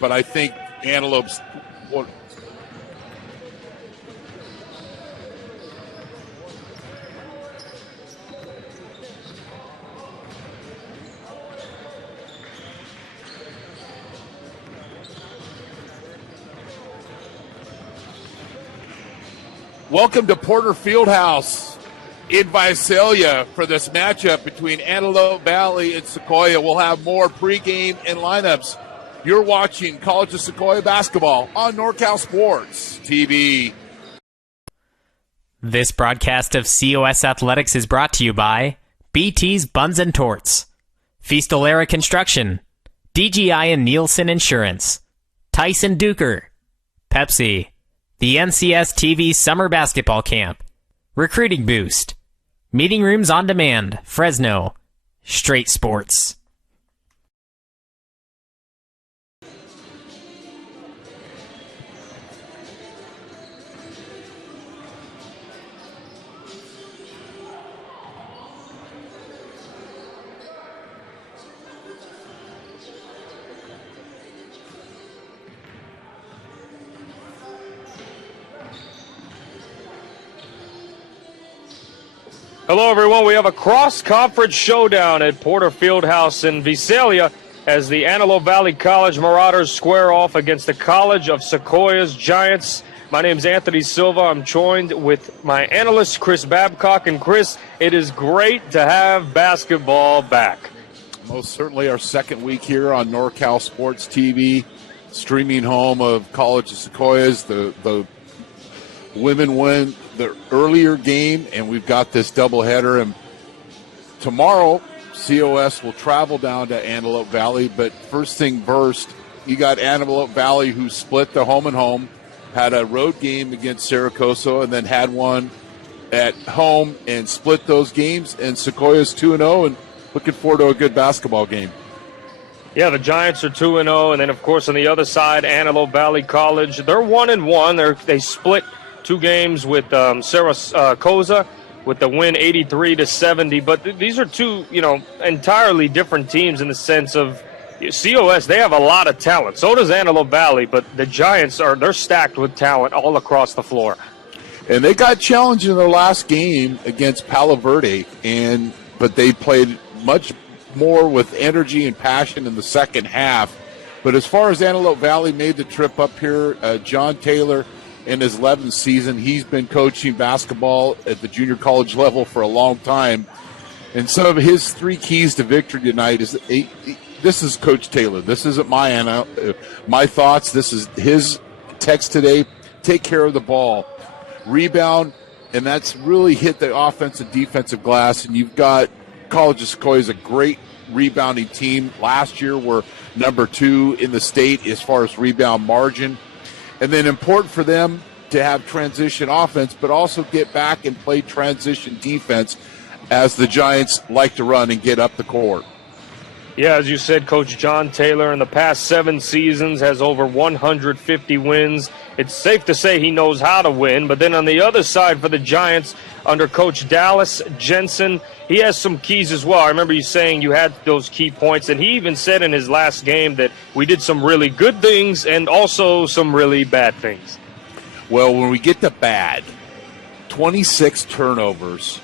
But I think Antelope's welcome to Porter Fieldhouse in Visalia for this matchup between Antelope Valley and Sequoia. We'll have more pregame and lineups. You're watching College of Sequoia basketball on NorCal Sports TV. This broadcast of COS Athletics is brought to you by BT's Buns and Torts, Feastolara Construction, DGI and Nielsen Insurance, Tyson Duker, Pepsi, the NCS TV Summer Basketball Camp, Recruiting Boost, Meeting Rooms on Demand, Fresno, Straight Sports. Hello, everyone. We have a cross-conference showdown at Porter Fieldhouse in Visalia as the Antelope Valley College Marauders square off against the College of Sequoias Giants. My name's Anthony Silva. I'm joined with my analyst, Chris Babcock. And, Chris, it is great to have basketball back. Most certainly our second week here on NorCal Sports TV, streaming home of College of Sequoias. The women win the earlier game, and we've got this doubleheader. And tomorrow, COS will travel down to Antelope Valley. But first thing first, you got Antelope Valley, who split the home and home, had a road game against Saracosa, and then had one at home and split those games. And Sequoias 2-0, and looking forward to a good basketball game. Yeah, the Giants are 2-0, and then, of course, on the other side, Antelope Valley College, they're 1-1. They split 2 games with Saracosa with the win 83-70. But these are two, entirely different teams in the sense of COS. They have a lot of talent. So does Antelope Valley, but the Giants they're stacked with talent all across the floor. And they got challenged in their last game against Palo Verde, but they played much more with energy and passion in the second half. But as far as Antelope Valley made the trip up here, John Taylor, in his 11th season, he's been coaching basketball at the junior college level for a long time. And some of his 3 keys to victory tonight is this is Coach Taylor. This isn't my thoughts. This is his text today. Take care of the ball. Rebound, and that's really hit the offensive defensive glass. And you've got College of Sequoias, a great rebounding team. Last year were number 2 in the state as far as rebound margin. And then important for them to have transition offense, but also get back and play transition defense as the Giants like to run and get up the court. Yeah, as you said, Coach John Taylor in the past 7 seasons has over 150 wins. It's safe to say he knows how to win. But then on the other side for the Giants, under Coach Dallas Jensen, he has some keys as well. I remember you saying you had those key points, and he even said in his last game that we did some really good things and also some really bad things. Well, when we get to bad, 26 turnovers,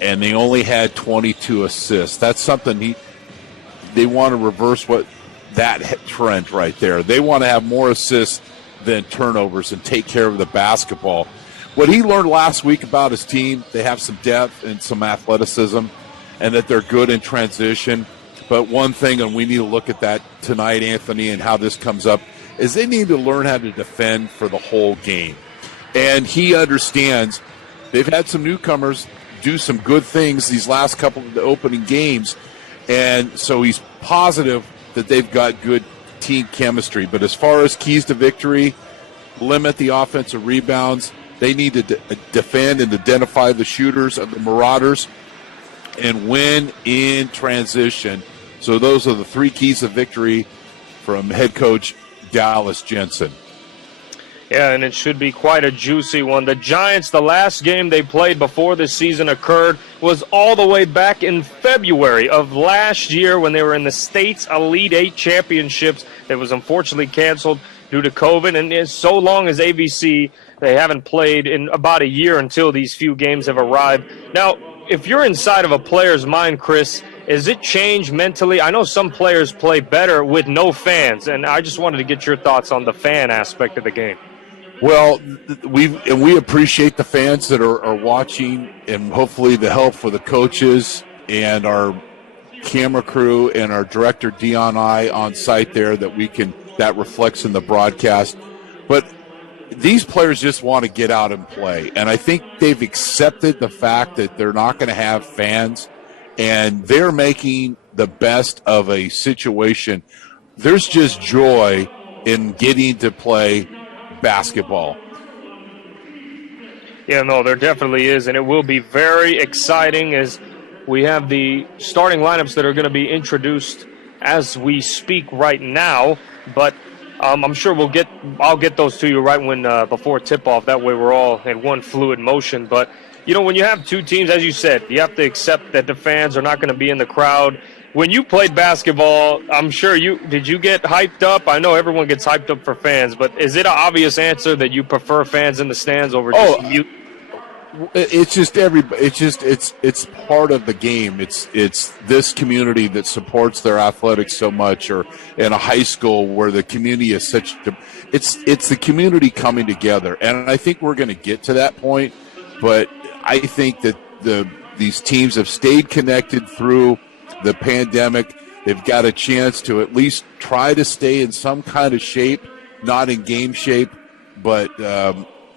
and they only had 22 assists. That's something they want to reverse that trend right there. They want to have more assists than turnovers and take care of the basketball. What he learned last week about his team, they have some depth and some athleticism, and that they're good in transition. But one thing, and we need to look at that tonight, Anthony, and how this comes up, is they need to learn how to defend for the whole game. And he understands they've had some newcomers do some good things these last couple of the opening games, and so he's positive that they've got good team chemistry. But as far as keys to victory, limit the offensive rebounds. They need to defend and identify the shooters of the Marauders and win in transition. So those are the 3 keys of victory from head coach Dallas Jensen. Yeah, and it should be quite a juicy one. The Giants, the last game they played before this season occurred was all the way back in February of last year when they were in the state's Elite 8 championships. That was unfortunately canceled due to COVID, and as so long as ABC, they haven't played in about a year until these few games have arrived. Now, if you're inside of a player's mind, Chris, is it changed mentally? I know some players play better with no fans, and I just wanted to get your thoughts on the fan aspect of the game. Well, we appreciate the fans that are watching, and hopefully the help for the coaches and our camera crew and our director Dion on site there that reflects in the broadcast. But these players just want to get out and play, and I think they've accepted the fact that they're not going to have fans, and they're making the best of a situation. There's just joy in getting to play basketball. Yeah, no, there definitely is, and it will be very exciting as we have the starting lineups that are going to be introduced as we speak right now. But I'm sure I'll get those to you right when before tip-off. That way we're all in one fluid motion. But, when you have 2 teams, as you said, you have to accept that the fans are not going to be in the crowd. When you played basketball, I'm sure did you get hyped up? I know everyone gets hyped up for fans, but is it an obvious answer that you prefer fans in the stands over just you? It's just it's part of the game. It's this community that supports their athletics so much, or in a high school where the community is it's the community coming together. And I think we're going to get to that point, but I think that these teams have stayed connected through the pandemic. They've got a chance to at least try to stay in some kind of shape, not in game shape, but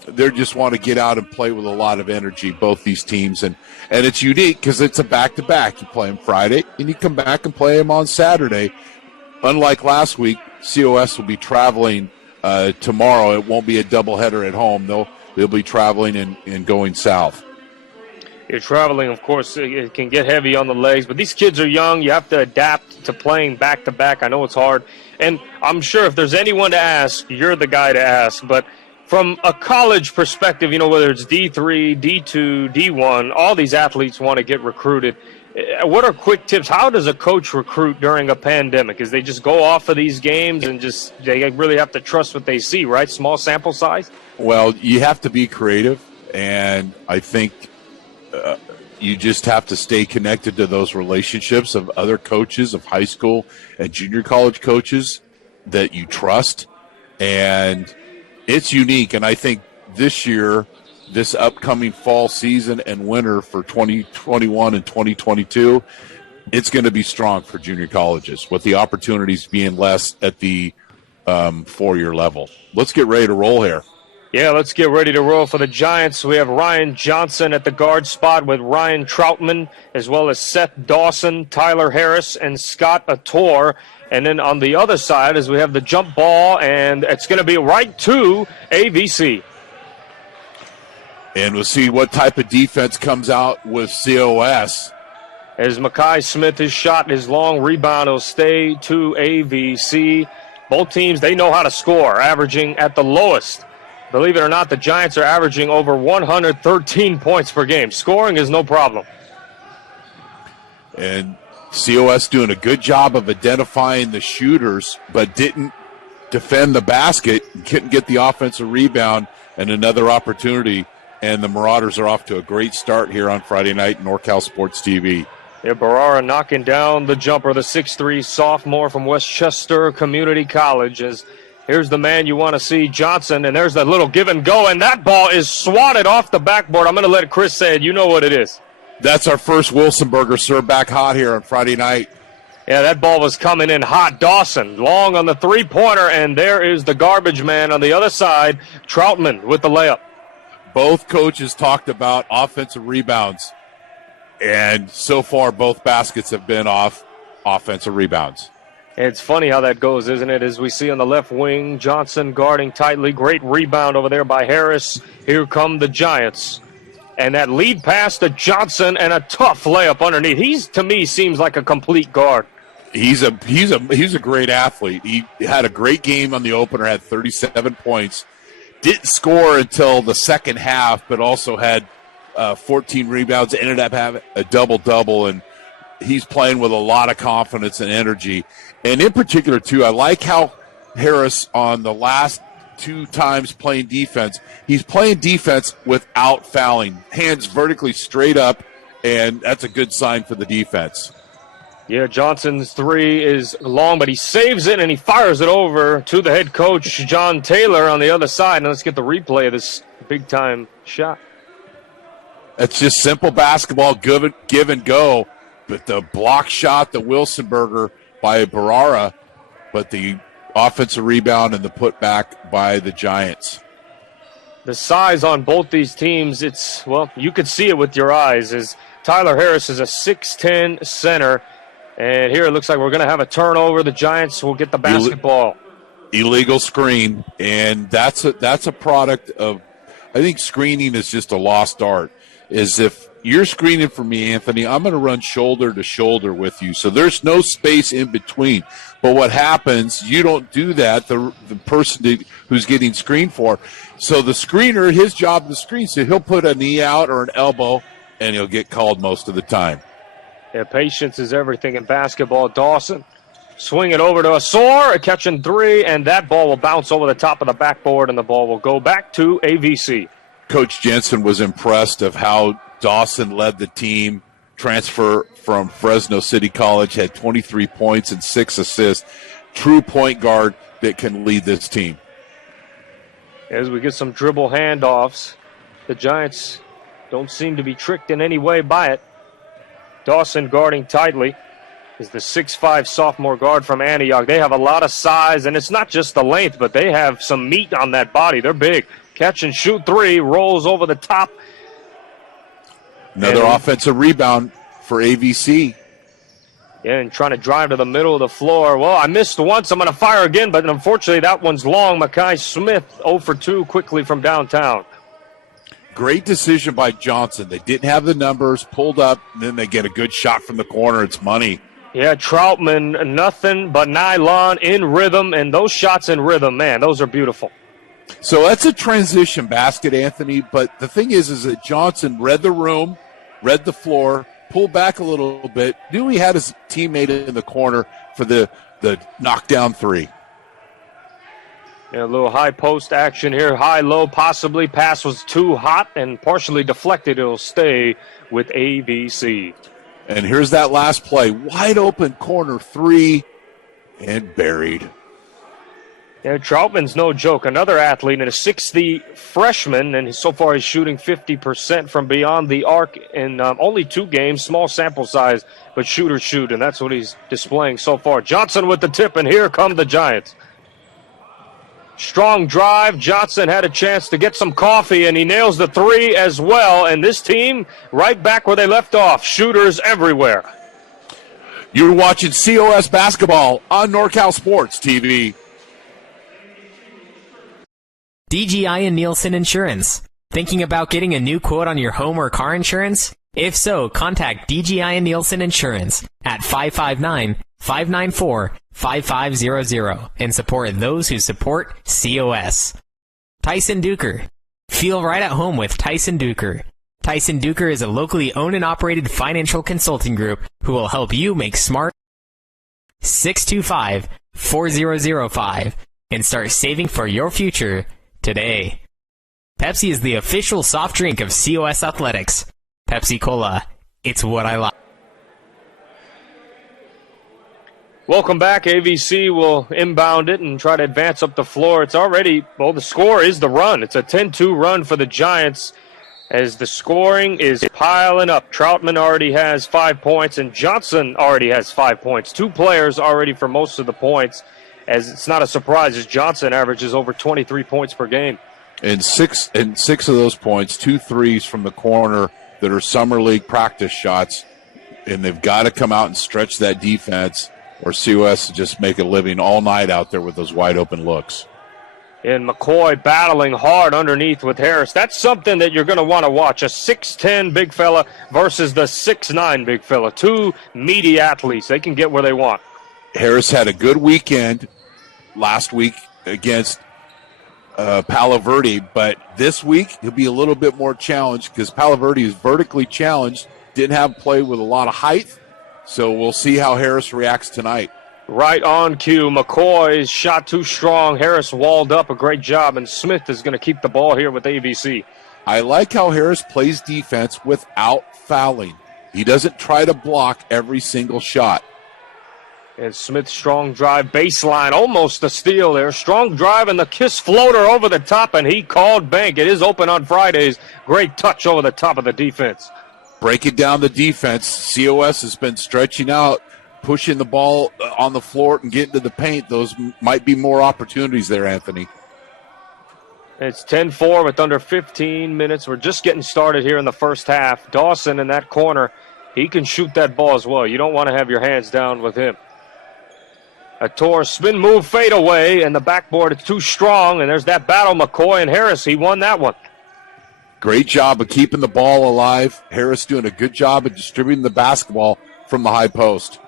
they just want to get out and play with a lot of energy, both these teams. And it's unique because it's a back-to-back. You play them Friday, and you come back and play them on Saturday. Unlike last week, COS will be traveling tomorrow. It won't be a doubleheader at home. They'll be traveling and going south. You're traveling, of course, it can get heavy on the legs, but these kids are young. You have to adapt to playing back-to-back. I know it's hard. And I'm sure if there's anyone to ask, you're the guy to ask. But from a college perspective, whether it's D3, D2, D1, all these athletes want to get recruited. What are quick tips? How does a coach recruit during a pandemic? Is they just go off of these games and they really have to trust what they see, right? Small sample size? Well, you have to be creative, and I think you just have to stay connected to those relationships of other coaches, of high school and junior college coaches that you trust. And it's unique. And I think this year, this upcoming fall season and winter for 2021 and 2022, it's going to be strong for junior colleges, with the opportunities being less at the 4-year level. Let's get ready to roll here. Yeah, let's get ready to roll for the Giants. We have Ryan Johnson at the guard spot with Ryan Troutman, as well as Seth Dawson, Tyler Harris, and Scott Ator. And then on the other side is we have the jump ball, and it's going to be right to AVC. And we'll see what type of defense comes out with COS. As Makai Smith is shot, his long rebound will stay to AVC. Both teams, they know how to score, averaging at the lowest. Believe it or not, the Giants are averaging over 113 points per game. Scoring is no problem. And COS doing a good job of identifying the shooters, but didn't defend the basket, couldn't get the offensive rebound, and another opportunity. And the Marauders are off to a great start here on Friday night, NorCal Sports TV. Yeah, Barara knocking down the jumper, the 6'3 sophomore from Westchester Community College. Here's the man you want to see, Johnson, and there's that little give and go, and that ball is swatted off the backboard. I'm going to let Chris say it. You know what it is. That's our first Wilsonburger served back hot here on Friday night. Yeah, that ball was coming in hot. Dawson, long on the three-pointer, and there is the garbage man on the other side, Troutman with the layup. Both coaches talked about offensive rebounds, and so far both baskets have been off offensive rebounds. It's funny how that goes, isn't it? As we see on the left wing, Johnson guarding tightly. Great rebound over there by Harris. Here come the Giants. And that lead pass to Johnson and a tough layup underneath. He's, to me, seems like a complete guard. He's a great athlete. He had a great game on the opener, had 37 points. Didn't score until the second half, but also had 14 rebounds, ended up having a double-double, and he's playing with a lot of confidence and energy. And in particular, too, I like how Harris on the last 2 times playing defense, he's playing defense without fouling, hands vertically straight up, and that's a good sign for the defense. Yeah, Johnson's three is long, but he saves it and he fires it over to the head coach, John Taylor, on the other side. And let's get the replay of this big-time shot. It's just simple basketball, give and go. But the block shot, the Wilsonburger by Barara, but the offensive rebound and the putback by the Giants. The size on both these teams, you could see it with your eyes, as Tyler Harris is a 6'10 center. And here it looks like we're going to have a turnover. The Giants will get the basketball. Illegal screen, and that's a product of, I think screening is just a lost art. Is if you're screening for me, Anthony, I'm going to run shoulder to shoulder with you. So there's no space in between. But what happens, you don't do that, the person who's getting screened for. So the screener, his job is to screen. So he'll put a knee out or an elbow, and he'll get called most of the time. Yeah, patience is everything in basketball. Dawson swing it over to Asor, catching three, and that ball will bounce over the top of the backboard, and the ball will go back to AVC. Coach Jensen was impressed of how Dawson led the team. Transfer from Fresno City College, had 23 points and 6 assists. True point guard that can lead this team. As we get some dribble handoffs, the Giants don't seem to be tricked in any way by it. Dawson guarding tightly is the 6'5 sophomore guard from Antioch. They have a lot of size, and it's not just the length, but they have some meat on that body. They're big. Catch and shoot three, rolls over the top. Another offensive rebound for AVC. Yeah, and trying to drive to the middle of the floor. Well, I missed once. I'm going to fire again, but unfortunately that one's long. Makai Smith 0 for 2 quickly from downtown. Great decision by Johnson. They didn't have the numbers, pulled up, and then they get a good shot from the corner. It's money. Yeah, Troutman, nothing but nylon in rhythm, and those shots in rhythm, man, those are beautiful. So that's a transition basket, Anthony, but the thing is that Johnson read the room, read the floor, pulled back a little bit, knew he had his teammate in the corner for the knockdown three. Yeah, a little high post action here, high-low possibly. Pass was too hot and partially deflected. It'll stay with AVC. And here's that last play. Wide open corner three and buried. Yeah, Troutman's no joke. Another athlete and a 6'3" freshman, and so far he's shooting 50% from beyond the arc in only 2 games. Small sample size, but shooters shoot, and that's what he's displaying so far. Johnson with the tip, and here come the Giants. Strong drive. Johnson had a chance to get some coffee, and he nails the three as well. And this team right back where they left off. Shooters everywhere. You're watching COS basketball on NorCal Sports TV. DGI and Nielsen Insurance. Thinking about getting a new quote on your home or car insurance? If so, contact DGI and Nielsen Insurance at 559-594-5500 and support those who support COS. Tyson Duker. Feel right at home with Tyson Duker. Tyson Duker is a locally owned and operated financial consulting group who will help you make smart 625-4005 and start saving for your future today. Pepsi is the official soft drink of COS Athletics. Pepsi Cola, it's what I like. Welcome back. AVC will inbound it and try to advance up the floor. It's already, well, the score is the run. It's a 10-2 run for the Giants as the scoring is piling up. Troutman already has 5 points, and Johnson already has 5 points. 2 players already for most of the points, as it's not a surprise as Johnson averages over 23 points per game. And six of those points, 2 threes from the corner that are summer league practice shots, and they've got to come out and stretch that defense, or COS to just make a living all night out there with those wide open looks. And McCoy battling hard underneath with Harris. That's something that you're going to want to watch. A 6'10 big fella versus the 6'9 big fella. 2 meaty athletes. They can get where they want. Harris had a good weekend last week against Palo Verde, but this week he'll be a little bit more challenged because Palo Verde is vertically challenged, didn't have play with a lot of height, so we'll see how Harris reacts tonight. Right on cue. McCoy's shot too strong. Harris walled up a great job, and Smith is going to keep the ball here with AVC. I like how Harris plays defense without fouling. He doesn't try to block every single shot. And Smith, strong drive, baseline, almost a steal there. Strong drive and the kiss floater over the top, and he called bank. It is open on Fridays. Great touch over the top of the defense. Breaking down the defense, COS has been stretching out, pushing the ball on the floor and getting to the paint. Those might be more opportunities there, Anthony. It's 10-4 with under 15 minutes. We're just getting started here in the first half. Dawson in that corner, he can shoot that ball as well. You don't want to have your hands down with him. A Torres spin move fade away, and the backboard is too strong, and there's that battle. McCoy and Harris, he won that one. Great job of keeping the ball alive. Harris doing a good job of distributing the basketball from the high post.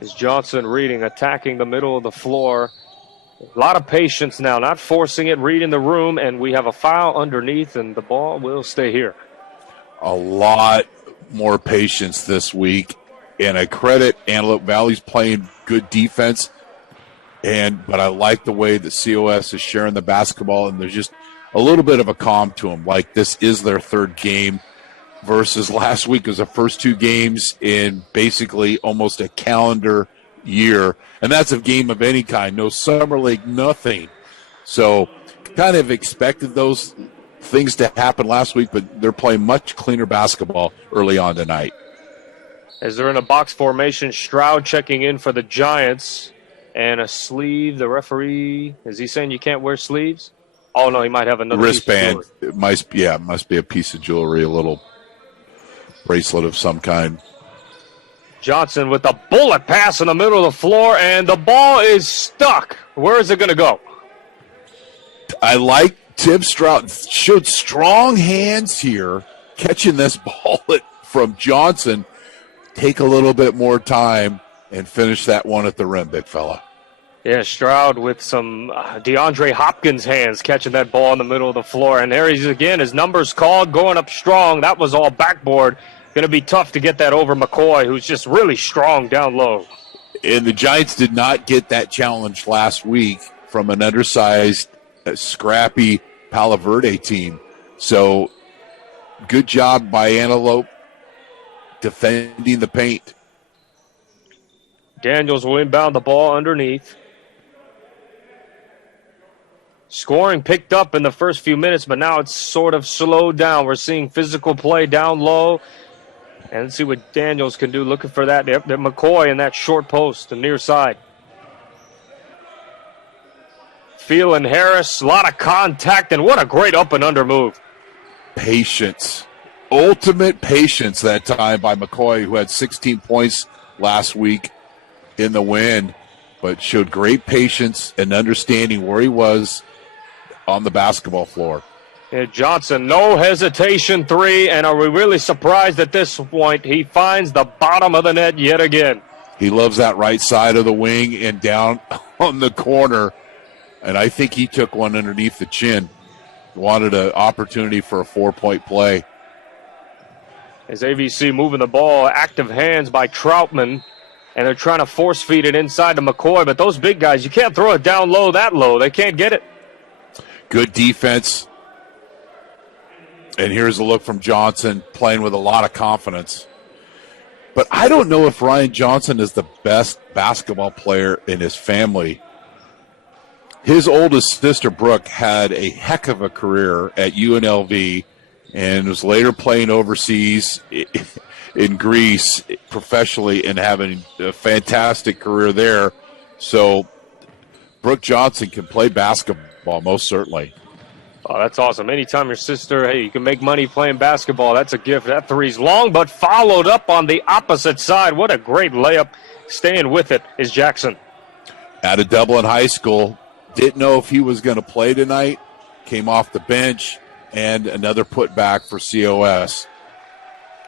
Is Johnson reading, attacking the middle of the floor. A lot of patience now, not forcing it, reading the room, and we have a foul underneath, and the ball will stay here. A lot more patience this week, and I credit Antelope Valley's playing good defense, but I like the way that COS is sharing the basketball, and there's just a little bit of a calm to them, like this is their third game versus last week was the first two games in basically almost a calendar year. And that's a game of any kind, no summer league, nothing. So kind of expected those things to happen last week, but they're playing much cleaner basketball early on tonight. As they're in a box formation, Stroud checking in for the Giants. And a sleeve, the referee, is he saying you can't wear sleeves? Oh, no, he might have another wristband. It must be a piece of jewelry, a little bracelet of some kind. Johnson with the bullet pass in the middle of the floor, and the ball is stuck. Where is it going to go? I like Tim Stroud. Showed strong hands here, catching this ball from Johnson. Take a little bit more time and finish that one at the rim, big fella. Yeah, Stroud with some DeAndre Hopkins hands catching that ball in the middle of the floor. And there he's again, his numbers called, going up strong. That was all backboard. Going to be tough to get that over McCoy, who's just really strong down low. And the Giants did not get that challenge last week from an undersized, scrappy Palo Verde team. So good job by Antelope defending the paint. Daniels will inbound the ball underneath. Scoring picked up in the first few minutes, but now it's sort of slowed down. We're seeing physical play down low. And let's see what Daniels can do. Looking for that McCoy in that short post, the near side. Phelan Harris, a lot of contact, and what a great up and under move. Patience. Ultimate patience that time by McCoy, who had 16 points last week in the win, but showed great patience and understanding where he was on the basketball floor. And Johnson, no hesitation three, and are we really surprised at this point? He finds the bottom of the net yet again. He loves that right side of the wing and down on the corner, and I think he took one underneath the chin. Wanted an opportunity for a 4-point play. As AVC moving the ball, active hands by Troutman, and they're trying to force feed it inside to McCoy, but those big guys, you can't throw it down low that low. They can't get it. Good defense. And here's a look from Johnson, playing with a lot of confidence. But I don't know if Ryan Johnson is the best basketball player in his family. His oldest sister, Brooke, had a heck of a career at UNLV and was later playing overseas in Greece professionally and having a fantastic career there. So Brooke Johnson can play basketball, most certainly. Oh, that's awesome. Anytime your sister, hey, you can make money playing basketball, that's a gift. That three's long, but followed up on the opposite side. What a great layup. Staying with it is Jackson. Out of Dublin High School. Didn't know if he was going to play tonight. Came off the bench, and another putback for COS.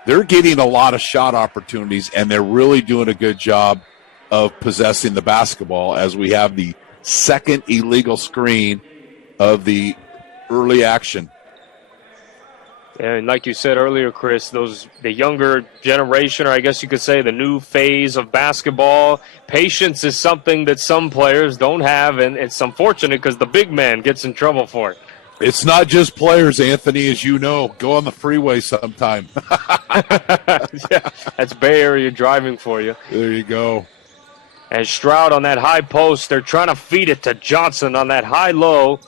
They're getting a lot of shot opportunities, and they're really doing a good job of possessing the basketball as we have the second illegal screen of the early action. And like you said earlier, Chris, the younger generation, or I guess you could say the new phase of basketball, patience is something that some players don't have, and it's unfortunate because the big man gets in trouble for it. It's not just players, Anthony, as you know. Go on the freeway sometime. Yeah, that's Bay Area driving for you. There you go. And Stroud on that high post, they're trying to feed it to Johnson on that high-low,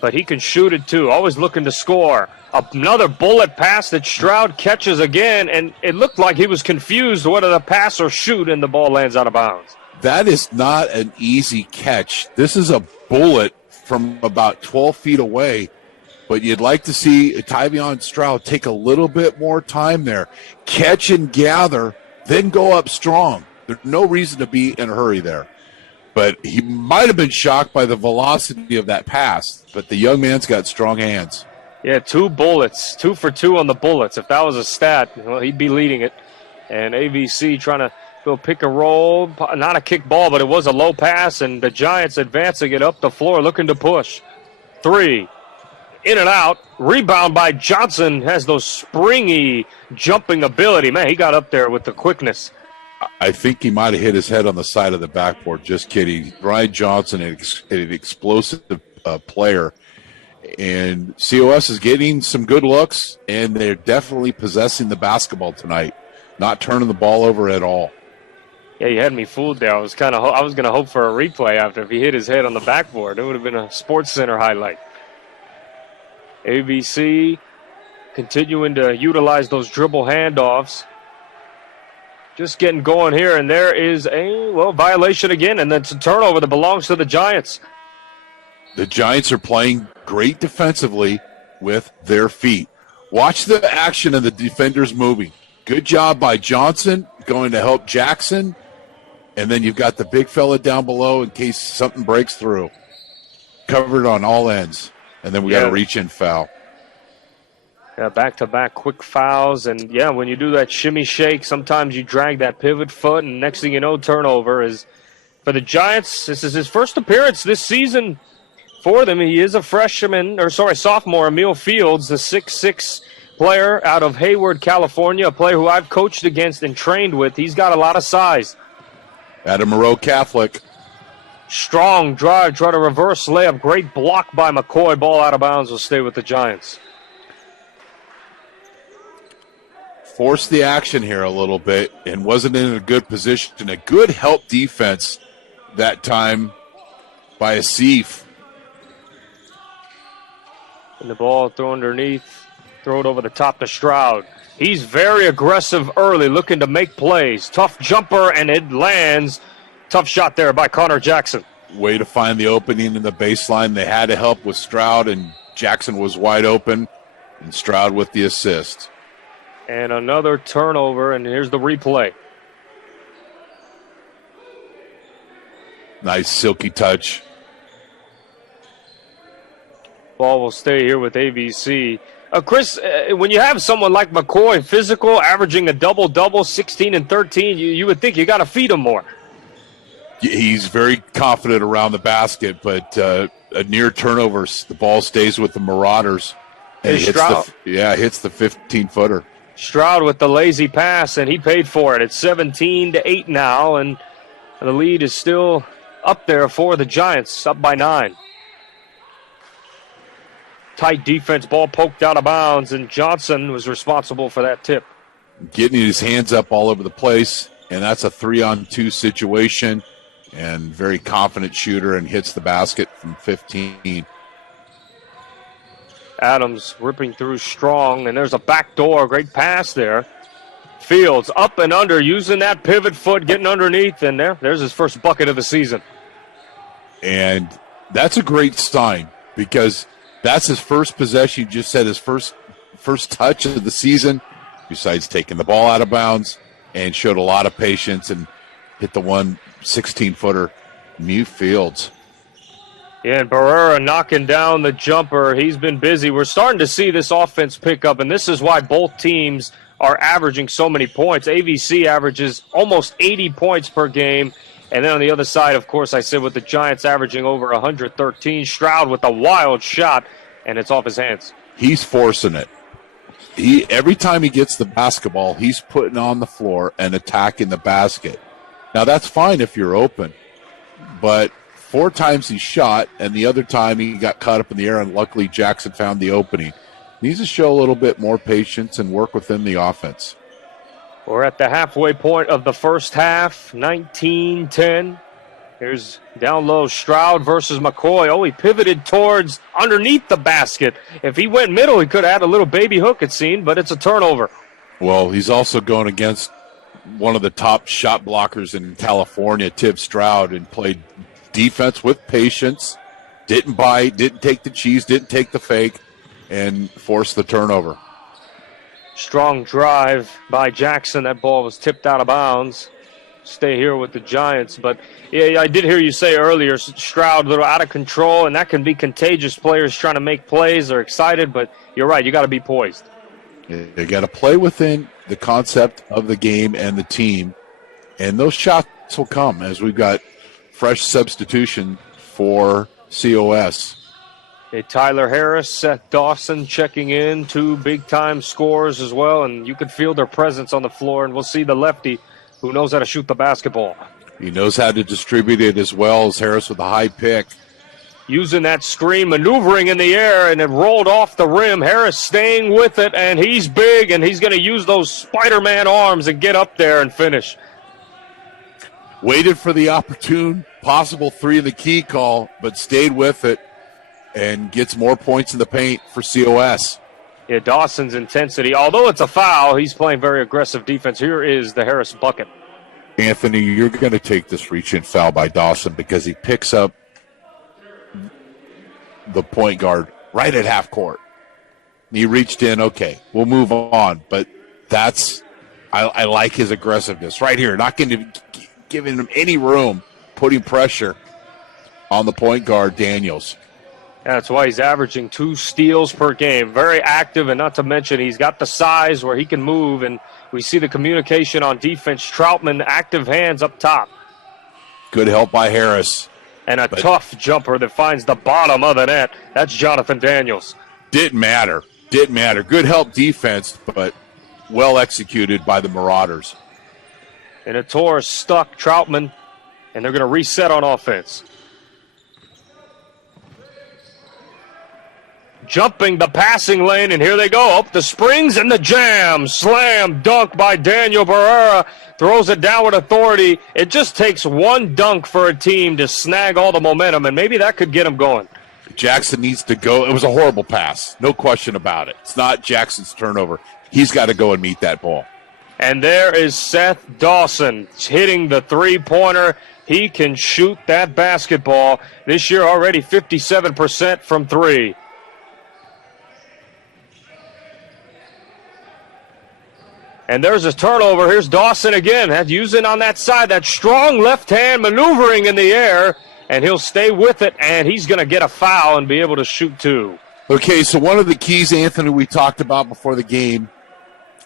but he can shoot it too, always looking to score. Another bullet pass that Stroud catches again, and it looked like he was confused whether to pass or shoot, and the ball lands out of bounds. That is not an easy catch. This is a bullet from about 12 feet away, but you'd like to see Tyvion Stroud take a little bit more time there. Catch and gather, then go up strong. There's no reason to be in a hurry there. But he might have been shocked by the velocity of that pass, but the young man's got strong hands. Yeah, 2 bullets, 2 for 2 on the bullets. If that was a stat, well, he'd be leading it. And AVC trying to go pick a roll, not a kick ball, but it was a low pass, and the Giants advancing it up the floor, looking to push. 3, in and out, rebound by Johnson, has those springy jumping ability. Man, he got up there with the quickness. I think he might have hit his head on the side of the backboard. Just kidding. Ryan Johnson, an explosive player. And COS is getting some good looks, and they're definitely possessing the basketball tonight, not turning the ball over at all. Yeah, you had me fooled there. I was going to hope for a replay after if he hit his head on the backboard. It would have been a Sports Center highlight. ABC continuing to utilize those dribble handoffs. Just getting going here, and there is a violation again, and that's a turnover that belongs to the Giants. The Giants are playing great defensively with their feet. Watch the action of the defenders moving. Good job by Johnson going to help Jackson. And then you've got the big fella down below in case something breaks through. Covered on all ends. And then we got a reach-in foul. Yeah, back-to-back quick fouls. And, when you do that shimmy shake, sometimes you drag that pivot foot. And next thing you know, turnover is for the Giants. This is his first appearance this season for them. He is a sophomore, Emil Fields, the 6'6" player out of Hayward, California, a player who I've coached against and trained with. He's got a lot of size. Adam Moreau Catholic. Strong drive, try to reverse layup. Great block by McCoy. Ball out of bounds will stay with the Giants. Forced the action here a little bit and wasn't in a good position. A good help defense that time by Asif. And the ball thrown underneath. Throw it over the top to Stroud. He's very aggressive early, looking to make plays. Tough jumper, and it lands. Tough shot there by Connor Jackson. Way to find the opening in the baseline. They had to help with Stroud, and Jackson was wide open, and Stroud with the assist. And another turnover, and here's the replay. Nice silky touch. Ball will stay here with ABC. Chris, when you have someone like McCoy, physical, averaging a double-double, 16 and 13, you would think you got to feed him more. He's very confident around the basket, but a near turnover, the ball stays with the Marauders. And hits the 15-footer. Stroud with the lazy pass, and he paid for it. It's 17-8 now, and the lead is still up there for the Giants, up by 9. Tight defense, ball poked out of bounds, and Johnson was responsible for that tip. Getting his hands up all over the place, and that's a 3-on-2 situation, and very confident shooter, and hits the basket from 15. Adams ripping through strong, and there's a back door, great pass there. Fields up and under, using that pivot foot, getting underneath, and there's his first bucket of the season. And that's a great sign, because that's his first possession. You just said his first touch of the season, besides taking the ball out of bounds, and showed a lot of patience and hit the 16-footer. Mew Fields. Yeah, and Barrera knocking down the jumper. He's been busy. We're starting to see this offense pick up, and this is why both teams are averaging so many points. AVC averages almost 80 points per game. And then on the other side, of course, I said with the Giants averaging over 113. Stroud with a wild shot, and it's off his hands. He's forcing it. Every time he gets the basketball, he's putting on the floor and attacking the basket. Now, that's fine if you're open, but 4 times he shot, and the other time he got caught up in the air, and luckily Jackson found the opening. Needs to show a little bit more patience and work within the offense. We're at the halfway point of the first half, 19-10. Here's down low, Stroud versus McCoy. Oh, he pivoted towards underneath the basket. If he went middle, he could have had a little baby hook, it seemed, but it's a turnover. Well, he's also going against one of the top shot blockers in California, Tib Stroud, and played defense with patience, didn't bite, didn't take the cheese, didn't take the fake, and forced the turnover. Strong drive by Jackson. That ball was tipped out of bounds. Stay here with the Giants. But, yeah, I did hear you say earlier, Stroud a little out of control, and that can be contagious. Players trying to make plays are excited, but you're right, you got to be poised. You got to play within the concept of the game and the team, and those shots will come as we've got fresh substitution for COS. Hey, Tyler Harris, Seth Dawson checking in, 2 big-time scores as well, and you can feel their presence on the floor, and we'll see the lefty who knows how to shoot the basketball. He knows how to distribute it as well as Harris with a high pick. using that screen, maneuvering in the air, and it rolled off the rim. Harris staying with it, and he's big, and he's going to use those Spider-Man arms and get up there and finish. Waited for the opportune, possible 3 in the key call, but stayed with it and gets more points in the paint for COS. Yeah, Dawson's intensity. Although it's a foul, he's playing very aggressive defense. Here is the Harris bucket. Anthony, you're going to take this reach-in foul by Dawson because he picks up the point guard right at half court. He reached in, okay, we'll move on. But I like his aggressiveness right here. Not giving him any room, putting pressure on the point guard, Daniels. That's why he's averaging 2 steals per game. Very active, and not to mention he's got the size where he can move, and we see the communication on defense. Troutman, active hands up top. Good help by Harris. And a tough jumper that finds the bottom of the net. That's Jonathan Daniels. Didn't matter. Good help defense, but well executed by the Marauders. And a tour stuck Troutman, and they're going to reset on offense. Jumping the passing lane, and here they go. Up the springs and the jam. Slam dunk by Daniel Barrera. Throws it down with authority. It just takes one dunk for a team to snag all the momentum, and maybe that could get them going. Jackson needs to go. It was a horrible pass. No question about it. It's not Jackson's turnover. He's got to go and meet that ball. And there is Seth Dawson hitting the three-pointer. He can shoot that basketball. This year already 57% from 3. And there's a turnover. Here's Dawson again, using on that side, that strong left hand, maneuvering in the air, and he'll stay with it, and he's going to get a foul and be able to shoot 2. Okay, so one of the keys, Anthony, we talked about before the game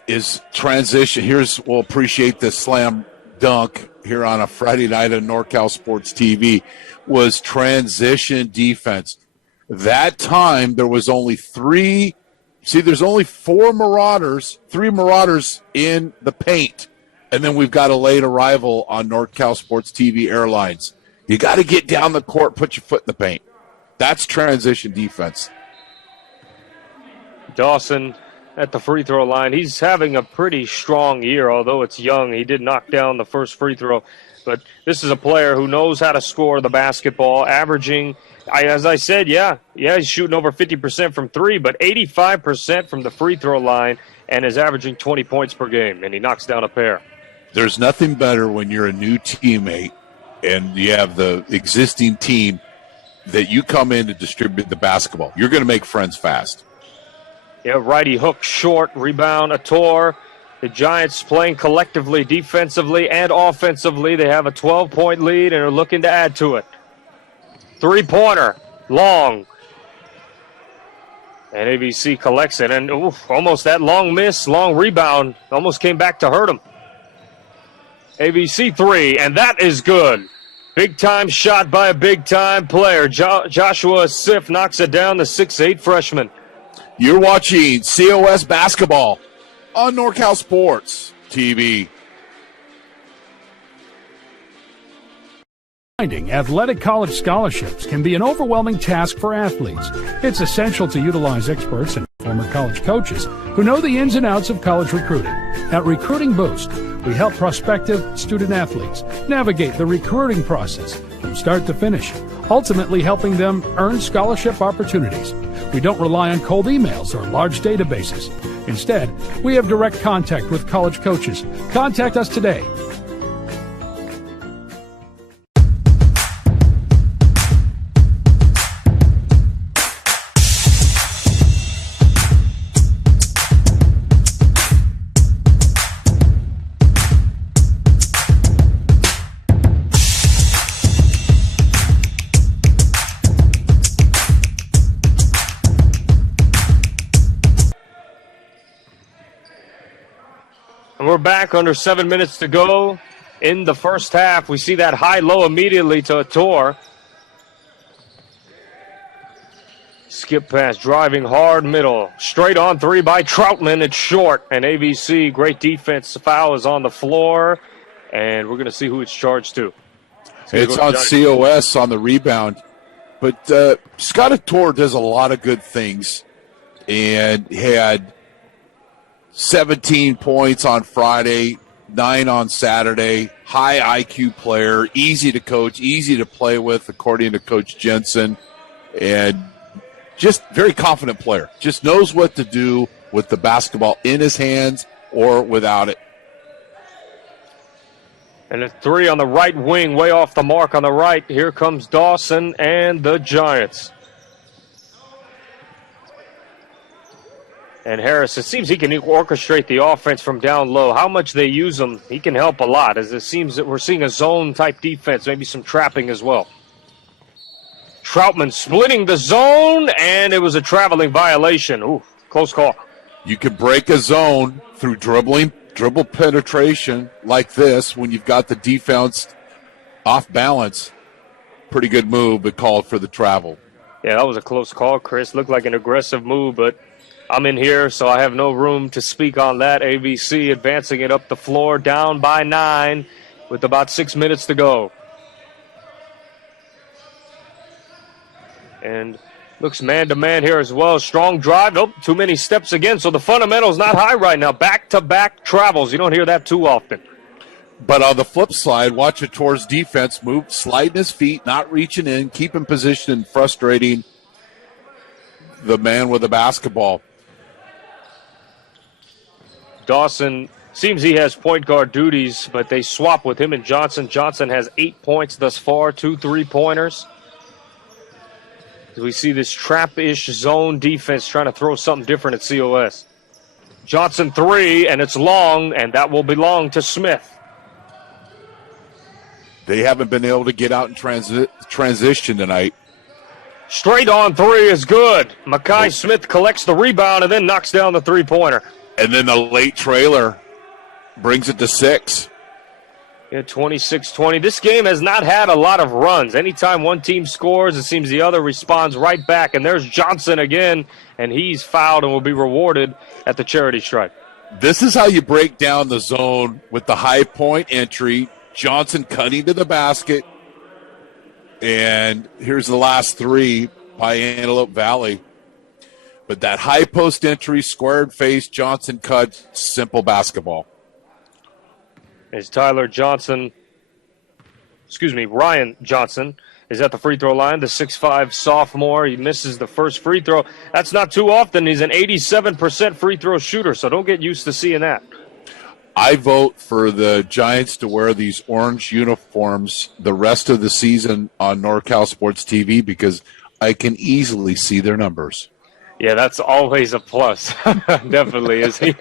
is transition. We'll appreciate this slam dunk here on a Friday night on NorCal Sports TV, was transition defense. That time there was only 3. See, there's only 3 Marauders in the paint. And then we've got a late arrival on NorCal Sports TV Airlines. You got to get down the court, put your foot in the paint. That's transition defense. Dawson at the free throw line. He's having a pretty strong year, although it's young. He did knock down the first free throw. But this is a player who knows how to score the basketball, averaging, as I said, he's shooting over 50% from 3, but 85% from the free throw line, and is averaging 20 points per game, and he knocks down a pair. There's nothing better when you're a new teammate and you have the existing team that you come in to distribute the basketball. You're going to make friends fast. Yeah, righty hook short, rebound, a tour. The Giants playing collectively, defensively and offensively. They have a 12-point lead and are looking to add to it. Three-pointer, long. And ABC collects it. And almost that long miss, long rebound, almost came back to hurt him. ABC 3, and that is good. Big-time shot by a big-time player. Joshua Sif knocks it down, the 6'8 freshman. You're watching COS basketball on NorCal Sports TV. Finding athletic college scholarships can be an overwhelming task for athletes. It's essential to utilize experts and former college coaches who know the ins and outs of college recruiting. At Recruiting Boost, we help prospective student athletes navigate the recruiting process from start to finish, ultimately helping them earn scholarship opportunities. We don't rely on cold emails or large databases. Instead, we have direct contact with college coaches. Contact us today. We're back under 7 minutes to go in the first half. We see that high-low immediately to Ator. Skip pass, driving hard middle. Straight on 3 by Troutman. It's short. And ABC, great defense. Foul is on the floor. And we're going to see who it's charged to. It's on COS on the rebound. But Scott Attore does a lot of good things and had 17 points on Friday, 9 on Saturday. High IQ player, easy to coach, easy to play with, according to Coach Jensen. And just very confident player. Just knows what to do with the basketball in his hands or without it. And a three on the right wing, way off the mark on the right. Here comes Dawson and the Giants. And Harris, it seems he can orchestrate the offense from down low. How much they use him, he can help a lot, as it seems that we're seeing a zone-type defense, maybe some trapping as well. Troutman splitting the zone, and it was a traveling violation. Ooh, close call. You can break a zone through dribble penetration like this when you've got the defense off balance. Pretty good move, but called for the travel. Yeah, that was a close call, Chris. Looked like an aggressive move, but I'm in here, so I have no room to speak on that. ABC advancing it up the floor, down by 9 with about 6 minutes to go. And looks man-to-man here as well. Strong drive. Oh, too many steps again, so the fundamental's not high right now. Back-to-back travels. You don't hear that too often. But on the flip side, watch Attore's defense move, sliding his feet, not reaching in, keeping position, and frustrating the man with the basketball. Dawson Seems he has point guard duties, but they swap with him and Johnson. Johnson has 8 points thus far, 2 3-pointers. We see this trap-ish zone defense trying to throw something different at COS. Johnson 3, and it's long, and that will belong to Smith. They haven't been able to get out and transition tonight. Straight on 3 is good. Mekhi Smith collects the rebound and then knocks down the three-pointer. And then the late trailer brings it to 6. Yeah, 26-20. This game has not had a lot of runs. Anytime one team scores, it seems the other responds right back. And there's Johnson again, and he's fouled and will be rewarded at the charity stripe. This is how you break down the zone with the high point entry. Johnson cutting to the basket. And here's the last 3 by Antelope Valley. But that high post entry, squared face, Johnson cut, simple basketball. As Ryan Johnson is at the free throw line, the 6'5 sophomore. He misses the first free throw. That's not too often. He's an 87% free throw shooter, so don't get used to seeing that. I vote for the Giants to wear these orange uniforms the rest of the season on NorCal Sports TV because I can easily see their numbers. Yeah, that's always a plus. Definitely, as he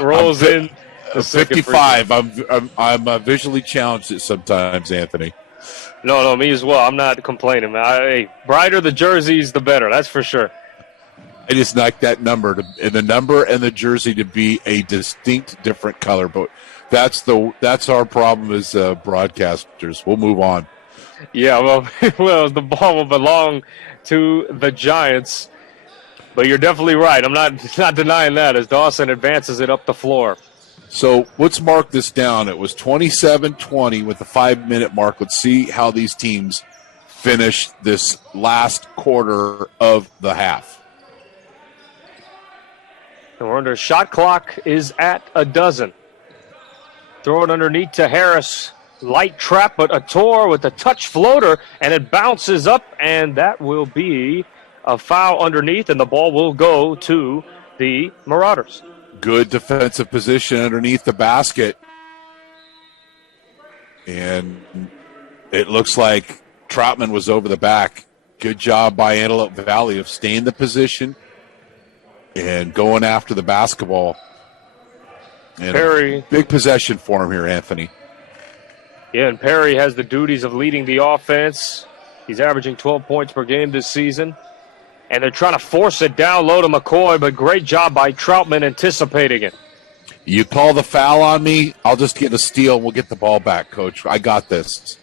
rolls in. 55. I'm visually challenged sometimes, Anthony. No, me as well. I'm not complaining. Hey, brighter the jerseys, the better. That's for sure. I just like that number and the jersey to be a distinct different color. But that's our problem as broadcasters. We'll move on. Yeah, well, the ball will belong to the Giants. But you're definitely right. I'm not denying that as Dawson advances it up the floor. So let's mark this down. It was 27-20 with the 5-minute mark. Let's see how these teams finish this last quarter of the half. And we're under shot clock is at 12. Throw it underneath to Harris. Light trap, but Attore with a touch floater, and it bounces up, and that will be a foul underneath, and the ball will go to the Marauders. Good defensive position underneath the basket. And it looks like Troutman was over the back. Good job by Antelope Valley of staying in the position and going after the basketball. And Perry. Big possession for him here, Anthony. Yeah, and Perry has the duties of leading the offense. He's averaging 12 points per game this season. And they're trying to force it down low to McCoy, but great job by Troutman anticipating it. You call the foul on me, I'll just get a steal and we'll get the ball back, Coach. I got this.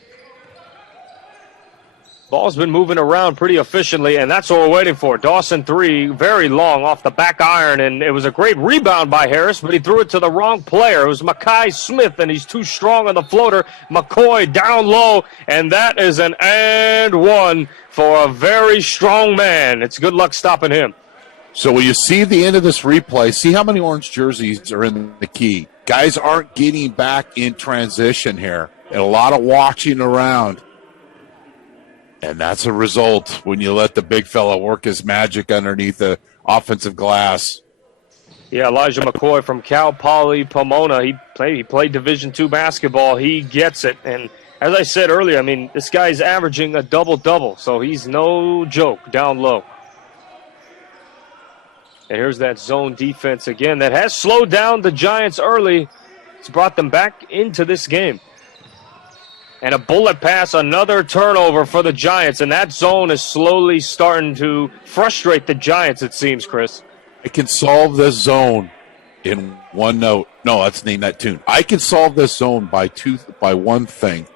Ball's been moving around pretty efficiently, and that's what we're waiting for. Dawson 3, very long off the back iron, and it was a great rebound by Harris, but he threw it to the wrong player. It was Makai Smith, and he's too strong on the floater. McCoy down low, and that is an and one for a very strong man. It's good luck stopping him. So when you see the end of this replay, see how many orange jerseys are in the key. Guys aren't getting back in transition here, and a lot of watching around. And that's a result when you let the big fella work his magic underneath the offensive glass. Yeah, Elijah McCoy from Cal Poly Pomona. He played Division II basketball. He gets it. And as I said earlier, I mean, this guy's averaging a double-double, so he's no joke down low. And here's that zone defense again that has slowed down the Giants early. It's brought them back into this game. And a bullet pass, another turnover for the Giants. And that zone is slowly starting to frustrate the Giants, it seems, Chris. I can solve this zone in one note. No, let's name that tune. I can solve this zone by one thing.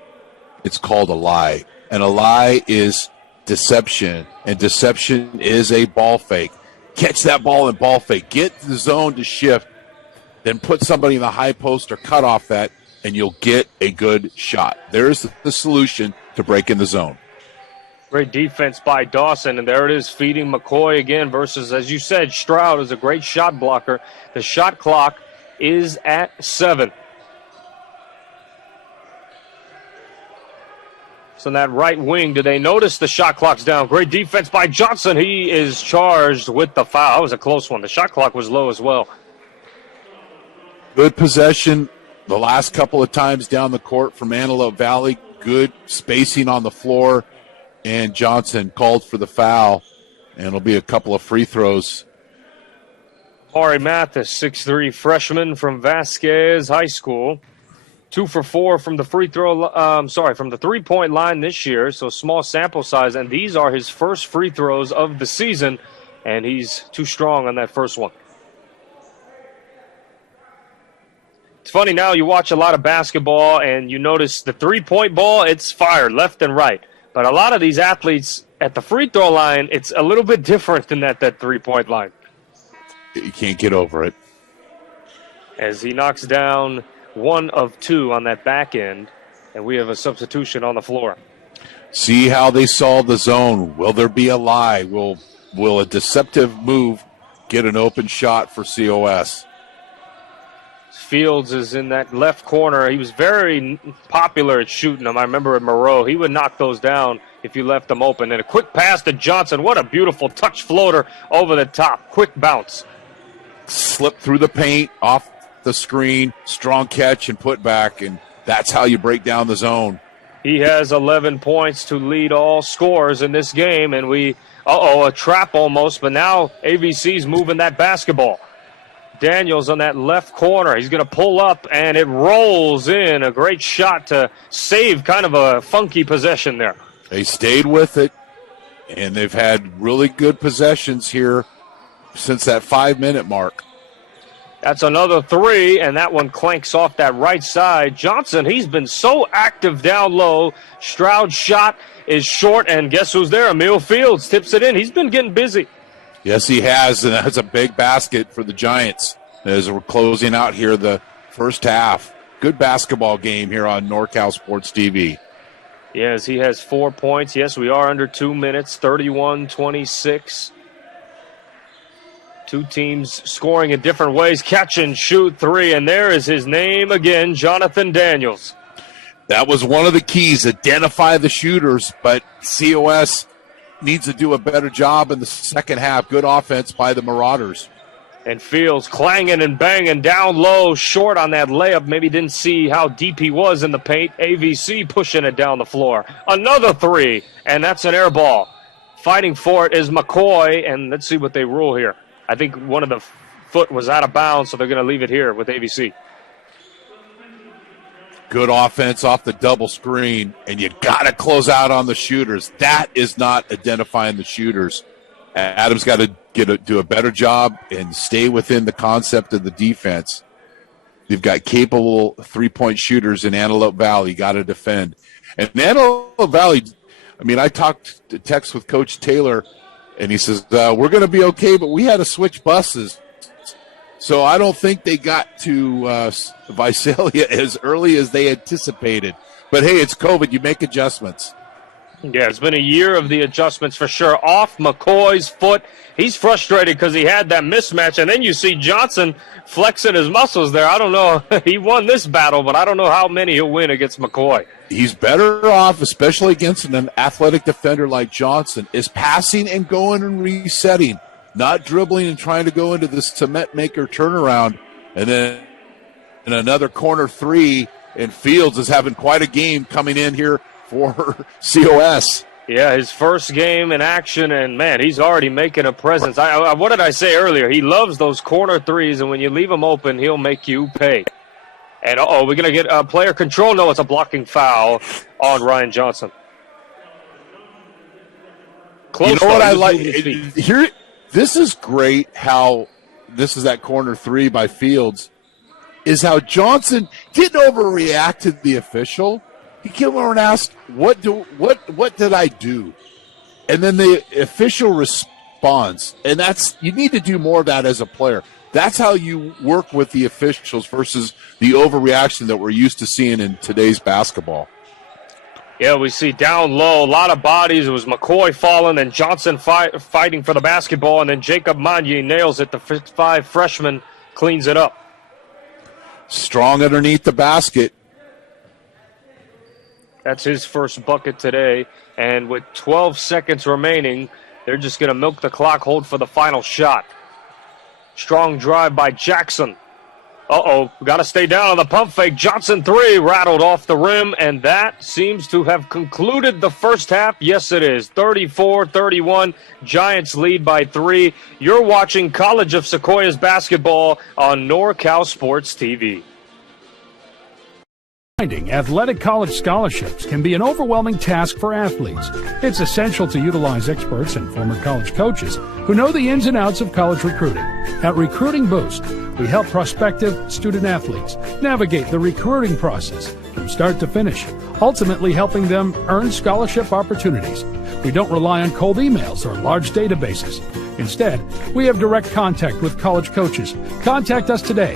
It's called a lie. And a lie is deception. And deception is a ball fake. Catch that ball and ball fake. Get the zone to shift. Then put somebody in the high post or cut off that, and you'll get a good shot. There's the solution to breaking the zone. Great defense by Dawson, and there it is, feeding McCoy again versus, as you said, Stroud is a great shot blocker. The shot clock is at 7. So in that right wing, do they notice the shot clock's down? Great defense by Johnson. He is charged with the foul. That was a close one. The shot clock was low as well. Good possession the last couple of times down the court from Antelope Valley. Good spacing on the floor. And Johnson called for the foul. And it'll be a couple of free throws. Ari Mathis, 6'3", freshman from Vasquez High School. 2 for 4 from the from the three-point line this year, so small sample size. And these are his first free throws of the season, and he's too strong on that first one. It's funny now, you watch a lot of basketball, and you notice the three-point ball, it's fired left and right. But a lot of these athletes at the free throw line, it's a little bit different than that three-point line. You can't get over it. As he knocks down 1 of 2 on that back end, and we have a substitution on the floor. See how they solve the zone. Will there be a lie? Will a deceptive move get an open shot for COS? Fields is in that left corner. He was very popular at shooting them. I remember at Moreau, he would knock those down if you left them open. And a quick pass to Johnson. What a beautiful touch floater over the top. Quick bounce. Slip through the paint, off the screen, strong catch and put back, and that's how you break down the zone. He has 11 points to lead all scores in this game, and a trap almost, but now AVC's moving that basketball. Daniels on that left corner. He's going to pull up, and it rolls in. A great shot to save kind of a funky possession there. They stayed with it, and they've had really good possessions here since that 5-minute mark. That's another 3, and that one clanks off that right side. Johnson, he's been so active down low. Stroud's shot is short, and guess who's there? Emil Fields tips it in. He's been getting busy. Yes, he has, and that's a big basket for the Giants as we're closing out here the first half. Good basketball game here on NorCal Sports TV. Yes, he has 4 points. Yes, we are under 2 minutes, 31-26. Two teams scoring in different ways. Catch and shoot 3, and there is his name again, Jonathan Daniels. That was one of the keys, identify the shooters, but COS needs to do a better job in the second half. Good offense by the Marauders. And Fields clanging and banging down low, short on that layup. Maybe didn't see how deep he was in the paint. AVC pushing it down the floor. Another 3, and that's an air ball. Fighting for it is McCoy, and let's see what they rule here. I think one of the foot was out of bounds, so they're going to leave it here with AVC. Good offense off the double screen, and you got to close out on the shooters. That is not identifying the shooters. Adams got to do a better job and stay within the concept of the defense. You've got capable three-point shooters in Antelope Valley. Got to defend. And Antelope Valley, I mean, I text with Coach Taylor, and he says, we're going to be okay, but we had to switch buses. So I don't think they got to Visalia as early as they anticipated. But, hey, it's COVID. You make adjustments. Yeah, it's been a year of the adjustments for sure. Off McCoy's foot. He's frustrated because he had that mismatch. And then you see Johnson flexing his muscles there. I don't know. He won this battle, but I don't know how many he'll win against McCoy. He's better off, especially against an athletic defender like Johnson, is passing and going and resetting, not dribbling and trying to go into the cement maker turnaround. And then in another corner three, and Fields is having quite a game coming in here for COS. Yeah, his first game in action, and, man, he's already making a presence. What did I say earlier? He loves those corner threes, and when you leave him open, he'll make you pay. And, we're going to get player control. No, it's a blocking foul on Ryan Johnson. Close. You know what I like? Here, this is great how this is that corner three by Fields, is how Johnson didn't overreact to the official. He came over and asked, what did I do? And then the official responds. And you need to do more of that as a player. That's how you work with the officials versus the overreaction that we're used to seeing in today's basketball. Yeah, we see down low, a lot of bodies. It was McCoy falling and Johnson fighting for the basketball, and then Jacob Monye nails it. The 5 freshman cleans it up. Strong underneath the basket. That's his first bucket today. And with 12 seconds remaining, they're just going to milk the clock, hold for the final shot. Strong drive by Jackson. Got to stay down on the pump fake. Johnson 3 rattled off the rim, and that seems to have concluded the first half. Yes, it is. 34-31. Giants lead by 3. You're watching College of Sequoias basketball on NorCal Sports TV. Finding athletic college scholarships can be an overwhelming task for athletes. It's essential to utilize experts and former college coaches who know the ins and outs of college recruiting. At Recruiting Boost, we help prospective student athletes navigate the recruiting process from start to finish, ultimately helping them earn scholarship opportunities. We don't rely on cold emails or large databases. Instead, we have direct contact with college coaches. Contact us today.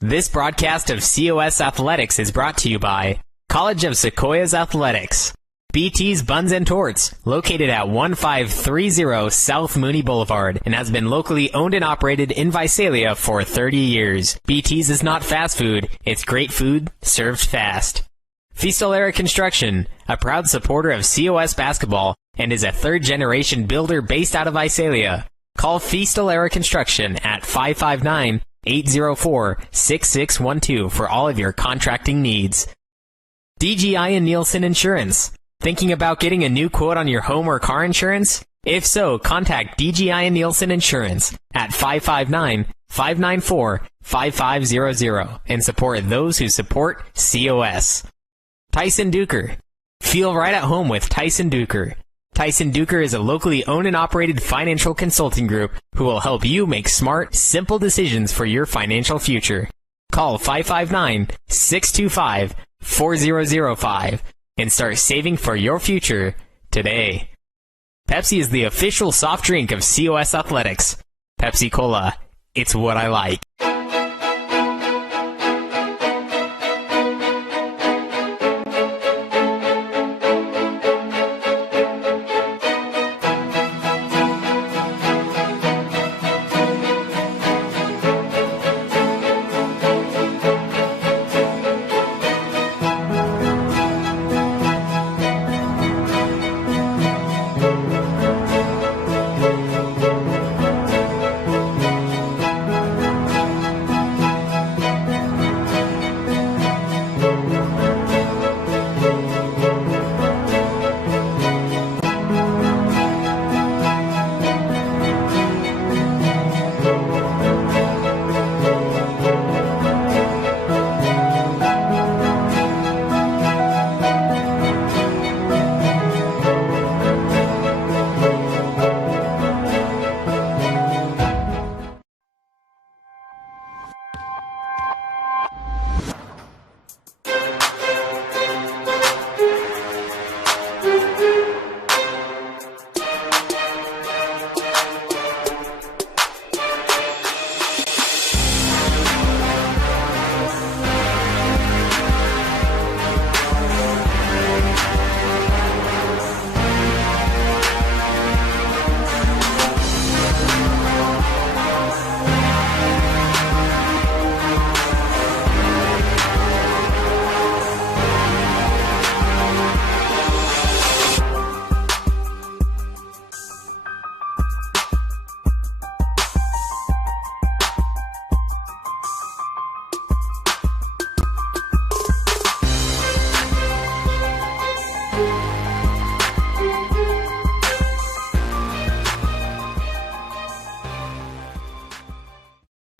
This broadcast of COS Athletics is brought to you by College of Sequoias Athletics, BT's Buns and Torts, located at 1530 South Mooney Boulevard, and has been locally owned and operated in Visalia for 30 years. BT's is not fast food, it's great food served fast. Feastolara Construction, a proud supporter of COS basketball, and is a third-generation builder based out of Visalia. Call Feastolara Construction at 559-804-6612 for all of your contracting needs. DGI and Nielsen Insurance. Thinking about getting a new quote on your home or car insurance? If so, contact DGI and Nielsen Insurance at 559-594-5500 and support those who support COS. Tyson Duker. Feel right at home with Tyson Duker. Tyson Duker is a locally owned and operated financial consulting group who will help you make smart, simple decisions for your financial future. Call 559-625-4005 and start saving for your future today. Pepsi is the official soft drink of COS Athletics. Pepsi Cola, it's what I like.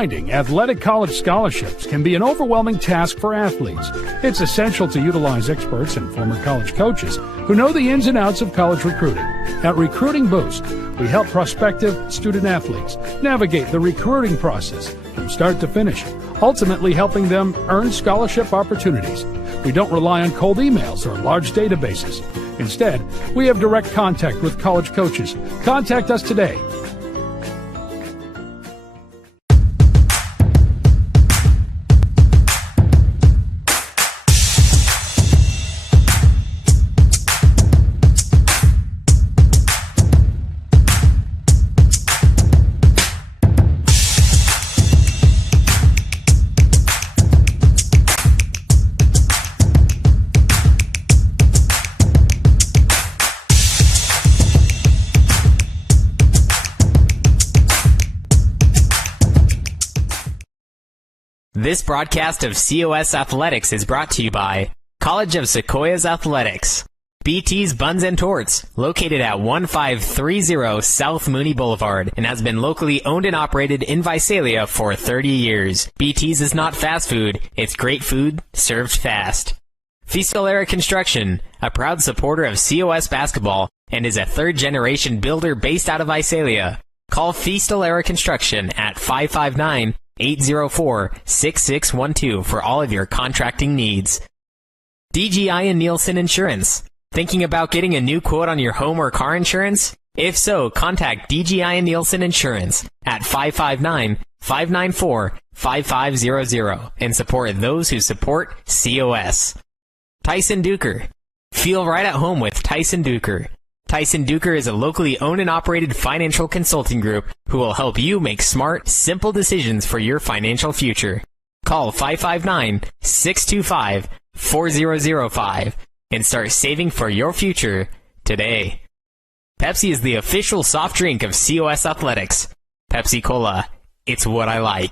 Finding athletic college scholarships can be an overwhelming task for athletes. It's essential to utilize experts and former college coaches who know the ins and outs of college recruiting. At Recruiting Boost, we help prospective student athletes navigate the recruiting process from start to finish, ultimately helping them earn scholarship opportunities. We don't rely on cold emails or large databases. Instead, we have direct contact with college coaches. Contact us today. This broadcast of COS Athletics is brought to you by College of Sequoias Athletics, BT's Buns and Torts, located at 1530 South Mooney Boulevard, and has been locally owned and operated in Visalia for 30 years. BT's is not fast food, it's great food served fast. Feastalera Construction, a proud supporter of COS basketball, and is a third-generation builder based out of Visalia. Call Feastalera Construction at 559-804-6612 for all of your contracting needs. DGI and Nielsen Insurance. Thinking about getting a new quote on your home or car insurance? If so, contact DGI and Nielsen Insurance at 559-594-5500 and support those who support COS. Tyson Duker. Feel right at home with Tyson Duker. Tyson Duker is a locally owned and operated financial consulting group who will help you make smart, simple decisions for your financial future. Call 559-625-4005 and start saving for your future today. Pepsi is the official soft drink of COS Athletics. Pepsi Cola, it's what I like.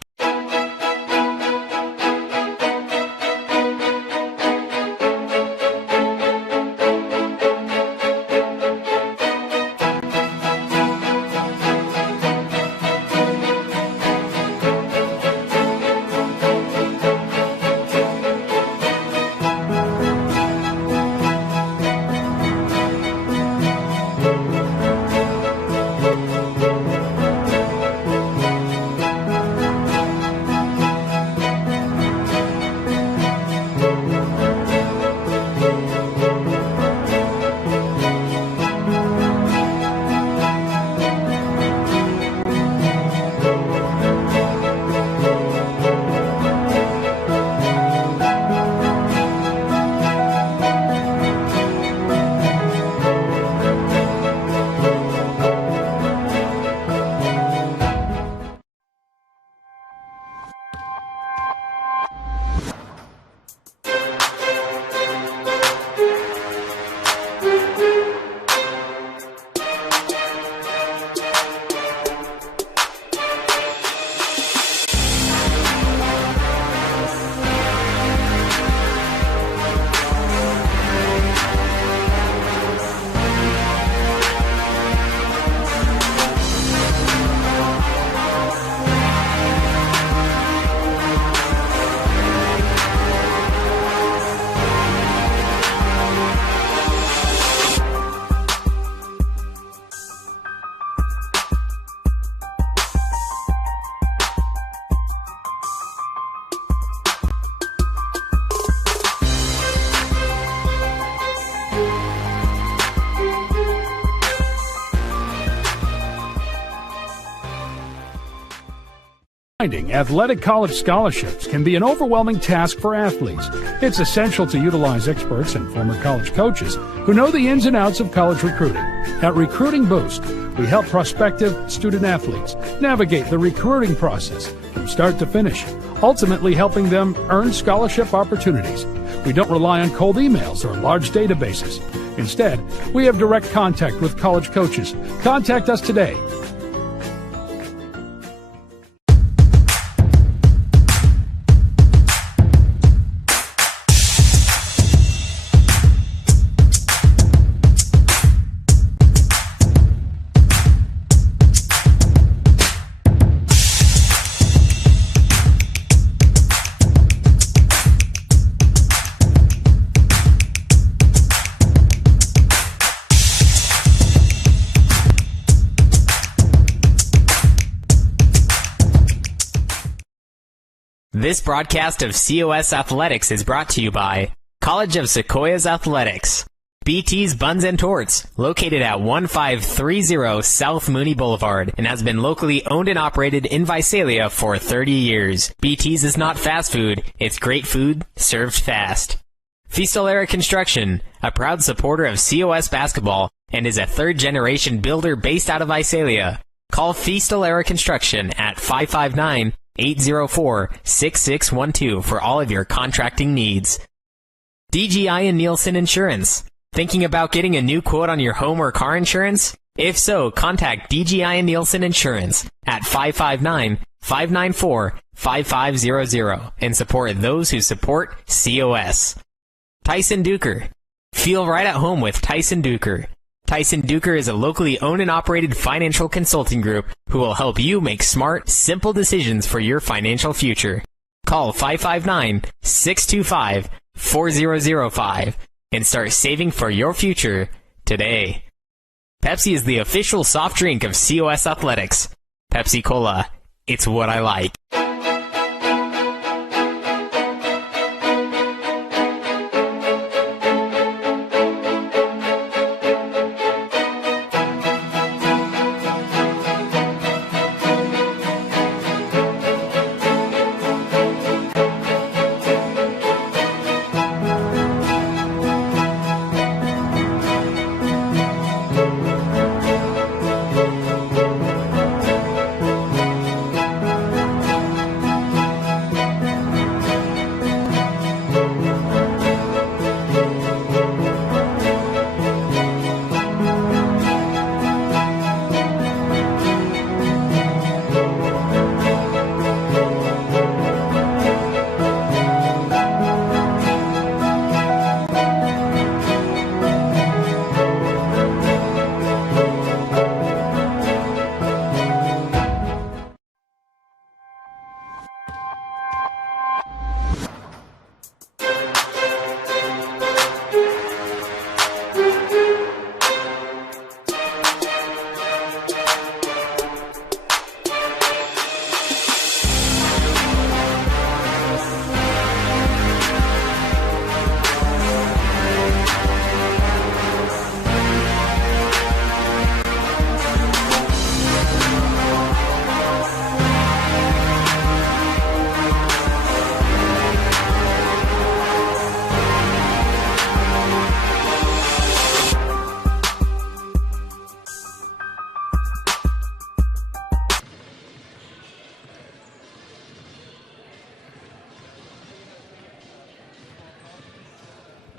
Finding athletic college scholarships can be an overwhelming task for athletes. It's essential to utilize experts and former college coaches who know the ins and outs of college recruiting. At Recruiting Boost, we help prospective student athletes navigate the recruiting process from start to finish, ultimately helping them earn scholarship opportunities. We don't rely on cold emails or large databases. Instead, we have direct contact with college coaches. Contact us today. This broadcast of COS Athletics is brought to you by College of Sequoias Athletics, BT's Buns and Torts, located at 1530 South Mooney Boulevard, and has been locally owned and operated in Visalia for 30 years. BT's is not fast food, it's great food served fast. Fistolera Construction, a proud supporter of COS basketball, and is a third-generation builder based out of Visalia. Call Fistolera Construction at 559-804-6612 for all of your contracting needs. DGI and Nielsen Insurance. Thinking about getting a new quote on your home or car insurance? If so, contact DGI and Nielsen Insurance at 559-594-5500 and support those who support COS. Tyson Duker. Feel right at home with Tyson Duker. Tyson Duker is a locally owned and operated financial consulting group who will help you make smart, simple decisions for your financial future. Call 559-625-4005 and start saving for your future today. Pepsi is the official soft drink of COS Athletics. Pepsi Cola, it's what I like.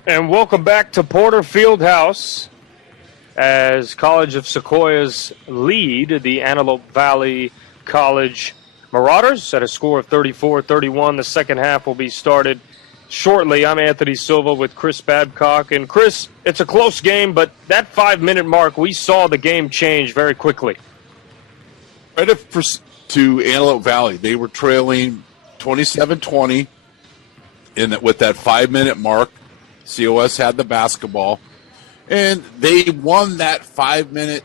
And welcome back to Porter Fieldhouse as College of Sequoias lead the Antelope Valley College Marauders at a score of 34-31. The second half will be started shortly. I'm Anthony Silva with Chris Babcock. And Chris, it's a close game, but that 5-minute mark, we saw the game change very quickly. Credit to Antelope Valley. They were trailing 27-20 with that 5-minute mark. COS had the basketball, and they won that 5-minute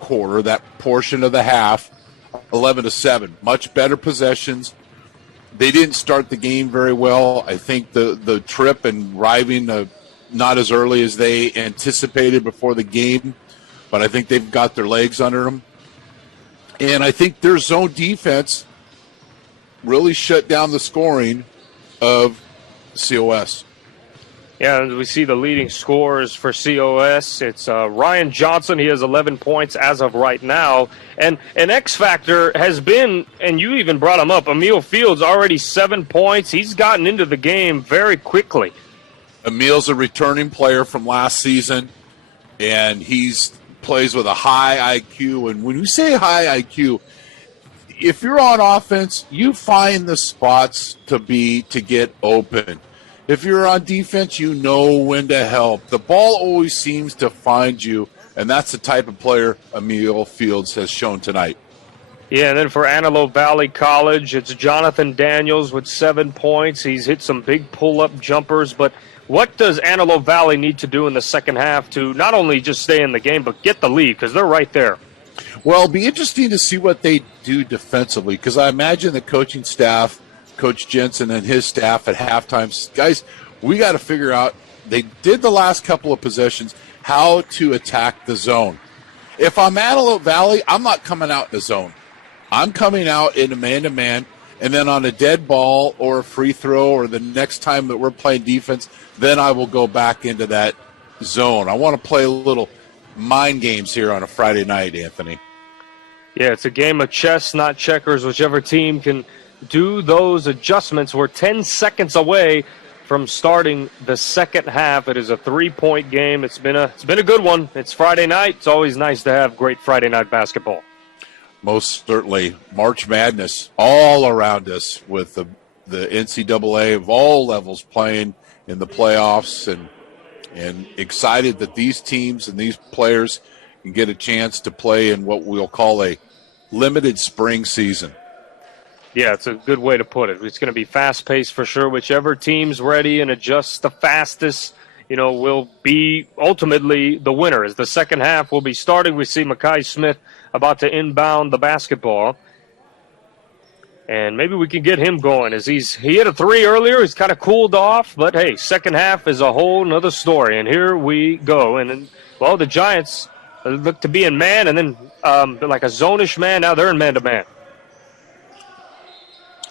quarter, that portion of the half, 11-7. Much better possessions. They didn't start the game very well. I think the trip and arriving not as early as they anticipated before the game, but I think they've got their legs under them. And I think their zone defense really shut down the scoring of COS. Yeah, we see the leading scorers for COS. It's Ryan Johnson. He has 11 points as of right now. And an X factor has been, and you even brought him up, Emil Fields, already 7 points. He's gotten into the game very quickly. Emil's a returning player from last season, and plays with a high IQ. And when you say high IQ, if you're on offense, you find the spots to get open. If you're on defense, you know when to help. The ball always seems to find you, and that's the type of player Emil Fields has shown tonight. Yeah, and then for Antelope Valley College, it's Jonathan Daniels with 7 points. He's hit some big pull-up jumpers, but what does Antelope Valley need to do in the second half to not only just stay in the game, but get the lead, because they're right there? Well, it'll be interesting to see what they do defensively, because I imagine the coaching staff Coach Jensen and his staff at halftime. Guys, we got to figure out, they did the last couple of possessions, how to attack the zone. If I'm Antelope Valley, I'm not coming out in the zone. I'm coming out in a man-to-man, and then on a dead ball or a free throw or the next time that we're playing defense, then I will go back into that zone. I want to play a little mind games here on a Friday night, Anthony. Yeah, it's a game of chess, not checkers. Whichever team can do those adjustments. We're 10 seconds away from starting the second half. It is a 3-point game. It's been a good one. It's Friday night. It's always nice to have great Friday night basketball. Most certainly. March Madness all around us with the NCAA of all levels playing in the playoffs, and excited that these teams and these players can get a chance to play in what we'll call a limited spring season. Yeah, it's a good way to put it. It's going to be fast-paced for sure. Whichever team's ready and adjusts the fastest, will be ultimately the winner. As the second half will be starting, we see Makai Smith about to inbound the basketball. And maybe we can get him going. As he hit a three earlier, he's kind of cooled off. But, hey, second half is a whole nother story. And here we go. And, the Giants look to be in man and then like a zone-ish man. Now they're in man-to-man.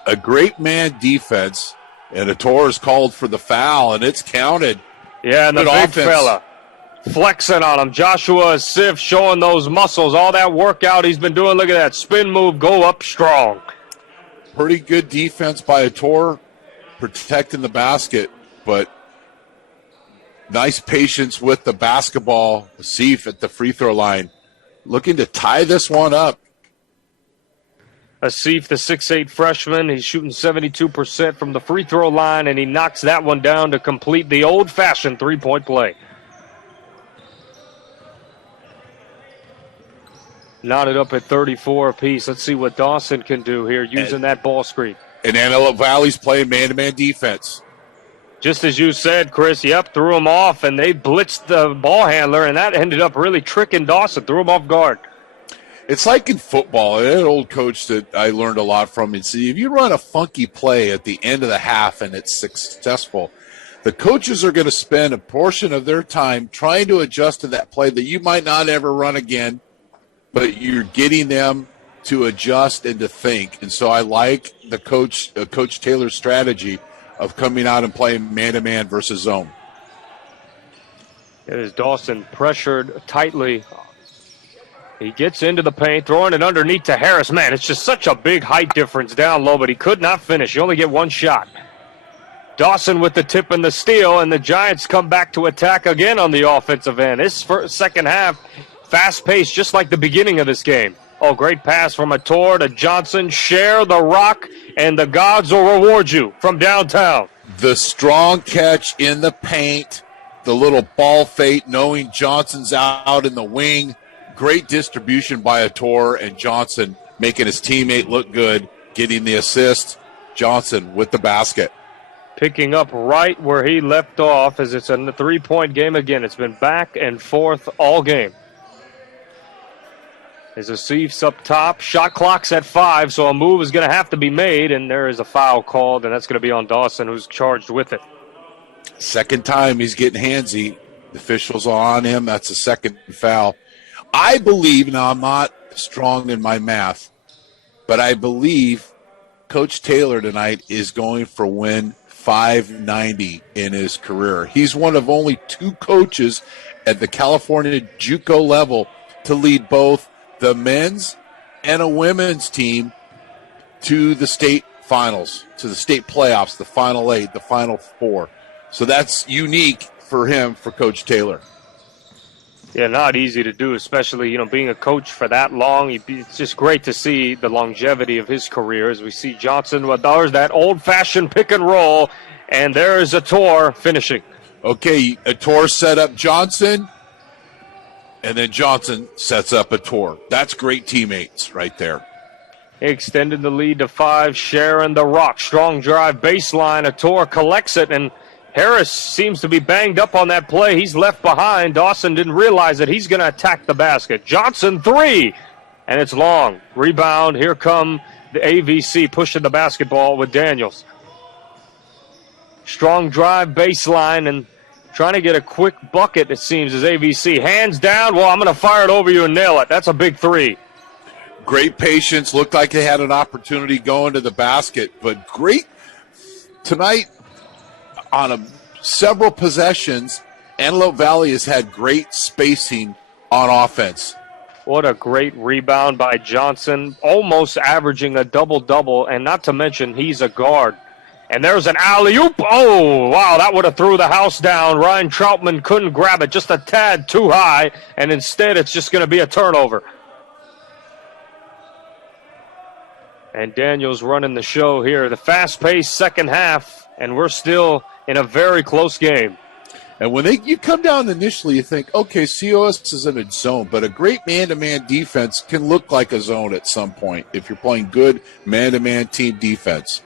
A great man defense, and Ator is called for the foul, and it's counted. Yeah, and the big fella flexing on him. Joshua Sif showing those muscles, all that workout he's been doing. Look at that spin move, go up strong. Pretty good defense by Ator, protecting the basket, but nice patience with the basketball. Sif at the free throw line, looking to tie this one up. Asif, the 6'8 freshman, he's shooting 72% from the free throw line, and he knocks that one down to complete the old-fashioned three-point play. Knotted up at 34 apiece. Let's see what Dawson can do here using that ball screen. And Antelope Valley's playing man-to-man defense. Just as you said, Chris, threw him off, and they blitzed the ball handler, and that ended up really tricking Dawson, threw him off guard. It's like in football, an old coach that I learned a lot from. And see, if you run a funky play at the end of the half and it's successful, the coaches are going to spend a portion of their time trying to adjust to that play that you might not ever run again, but you're getting them to adjust and to think. And so I like the Coach Taylor's strategy of coming out and playing man-to-man versus zone. It is Dawson pressured tightly. He gets into the paint, throwing it underneath to Harris. Man, it's just such a big height difference down low, but he could not finish. You only get one shot. Dawson with the tip and the steal, and the Giants come back to attack again on the offensive end. This second half, fast-paced, just like the beginning of this game. Oh, great pass from Ator to Johnson. Share the rock, and the gods will reward you from downtown. The strong catch in the paint, the little ball fake, knowing Johnson's out in the wing. Great distribution by Ator, and Johnson making his teammate look good, getting the assist. Johnson with the basket. Picking up right where he left off, as it's a 3-point game again. It's been back and forth all game. As Asif's up top, shot clock's at 5, so a move is going to have to be made, and there is a foul called, and that's going to be on Dawson, who's charged with it. Second time he's getting handsy. The officials are on him. That's a second foul. I believe, now I'm not strong in my math, but I believe Coach Taylor tonight is going for win 590 in his career. He's one of only 2 coaches at the California JUCO level to lead both the men's and a women's team to the state finals, to the state playoffs, the Final 8, the Final 4. So that's unique for him, for Coach Taylor. Yeah, not easy to do, especially, being a coach for that long. It's just great to see the longevity of his career as we see Johnson with that old-fashioned pick and roll, and there is Ator finishing. Okay, Ator set up Johnson, and then Johnson sets up Ator. That's great teammates right there. Extended the lead to 5, sharing the rock. Strong drive baseline. Ator collects it, and Harris seems to be banged up on that play. He's left behind. Dawson didn't realize that he's going to attack the basket. Johnson 3, and it's long. Rebound. Here come the AVC pushing the basketball with Daniels. Strong drive baseline and trying to get a quick bucket, it seems, as AVC. Hands down. Well, I'm going to fire it over you and nail it. That's a big three. Great patience. Looked like they had an opportunity going to the basket, but great tonight on several possessions. Antelope Valley has had great spacing on offense. What a great rebound by Johnson, almost averaging a double-double, and not to mention he's a guard. And there's an alley-oop. Oh, wow, that would have threw the house down. Ryan Troutman couldn't grab it, just a tad too high, and instead it's just going to be a turnover. And Daniels running the show here. The fast-paced second half, and we're still in a very close game. And when you come down initially, you think, okay, COS is in a zone, but a great man-to-man defense can look like a zone at some point if you're playing good man-to-man team defense.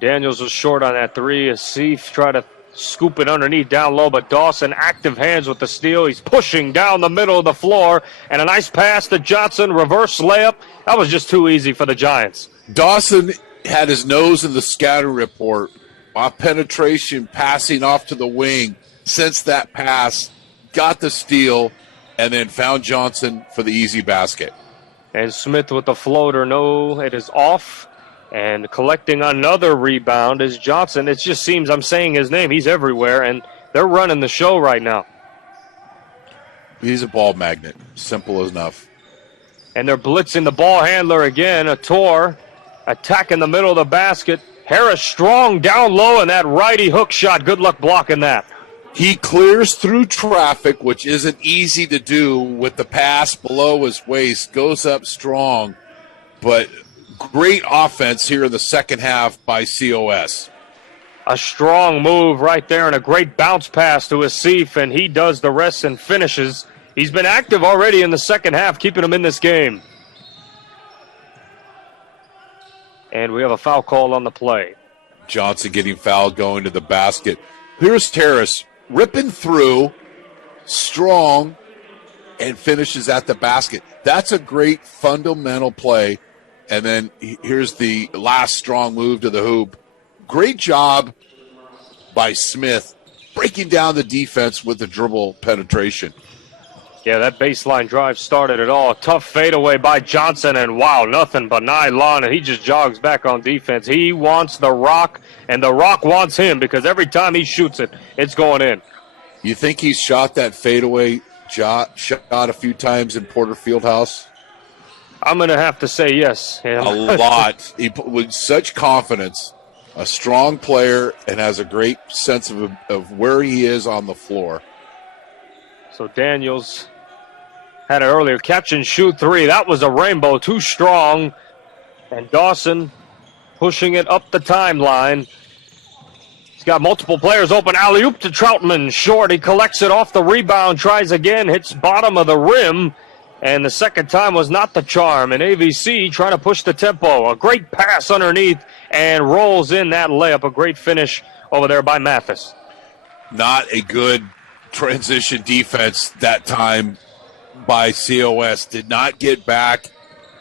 Daniels was short on that three. As Seif tried to scoop it underneath down low, but Dawson active hands with the steal. He's pushing down the middle of the floor, and a nice pass to Johnson, reverse layup. That was just too easy for the Giants. Dawson had his nose in the scatter report. Off penetration, passing off to the wing. Since that pass, got the steal, and then found Johnson for the easy basket. And Smith with the floater. No, it is off. And collecting another rebound is Johnson. It just seems I'm saying his name. He's everywhere, and they're running the show right now. He's a ball magnet. Simple enough. And they're blitzing the ball handler again. A Tor attacking the middle of the basket. Harris strong down low, and that righty hook shot. Good luck blocking that. He clears through traffic, which isn't easy to do with the pass below his waist. Goes up strong, but great offense here in the second half by COS. A strong move right there and a great bounce pass to Asif, and he does the rest and finishes. He's been active already in the second half, keeping him in this game. And we have a foul call on the play. Johnson getting fouled going to the basket. Here's Terrace ripping through, strong, and finishes at the basket. That's a great fundamental play. And then here's the last strong move to the hoop. Great job by Smith breaking down the defense with the dribble penetration. Yeah, that baseline drive started it all. Tough fadeaway by Johnson, and wow, nothing but nylon, and he just jogs back on defense. He wants the rock, and the rock wants him because every time he shoots it, it's going in. You think he's shot that fadeaway shot a few times in Porter Fieldhouse? I'm going to have to say yes. A lot. With such confidence, a strong player, and has a great sense of where he is on the floor. So Daniels had it earlier. Catch and shoot three. That was a rainbow. Too strong. And Dawson pushing it up the timeline. He's got multiple players open. Alley-oop to Troutman. Short. He collects it off the rebound. Tries again. Hits bottom of the rim. And the second time was not the charm. And AVC trying to push the tempo. A great pass underneath and rolls in that layup. A great finish over there by Mathis. Not a good transition defense that time by COS. Did not get back.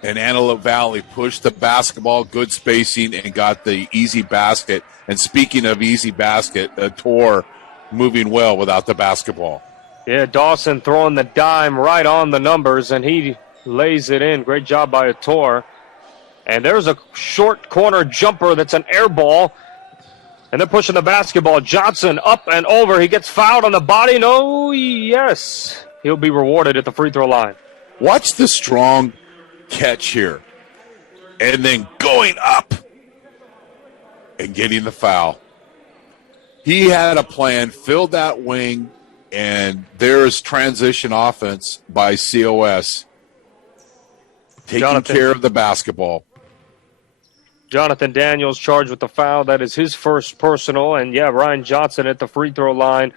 And Antelope Valley pushed the basketball, good spacing, and got the easy basket. And speaking of easy basket, Tor moving well without the basketball. Yeah, Dawson throwing the dime right on the numbers, and he lays it in. Great job by Tor. And there's a short corner jumper that's an air ball. And they're pushing the basketball. Johnson up and over. He gets fouled on the body. No, yes. He'll be rewarded at the free throw line. Watch the strong catch here. And then going up and getting the foul. He had a plan, filled that wing, and there's transition offense by COS. Taking care of the basketball. Jonathan Daniels charged with the foul. That is his first personal. And, yeah, Ryan Johnson at the free throw line.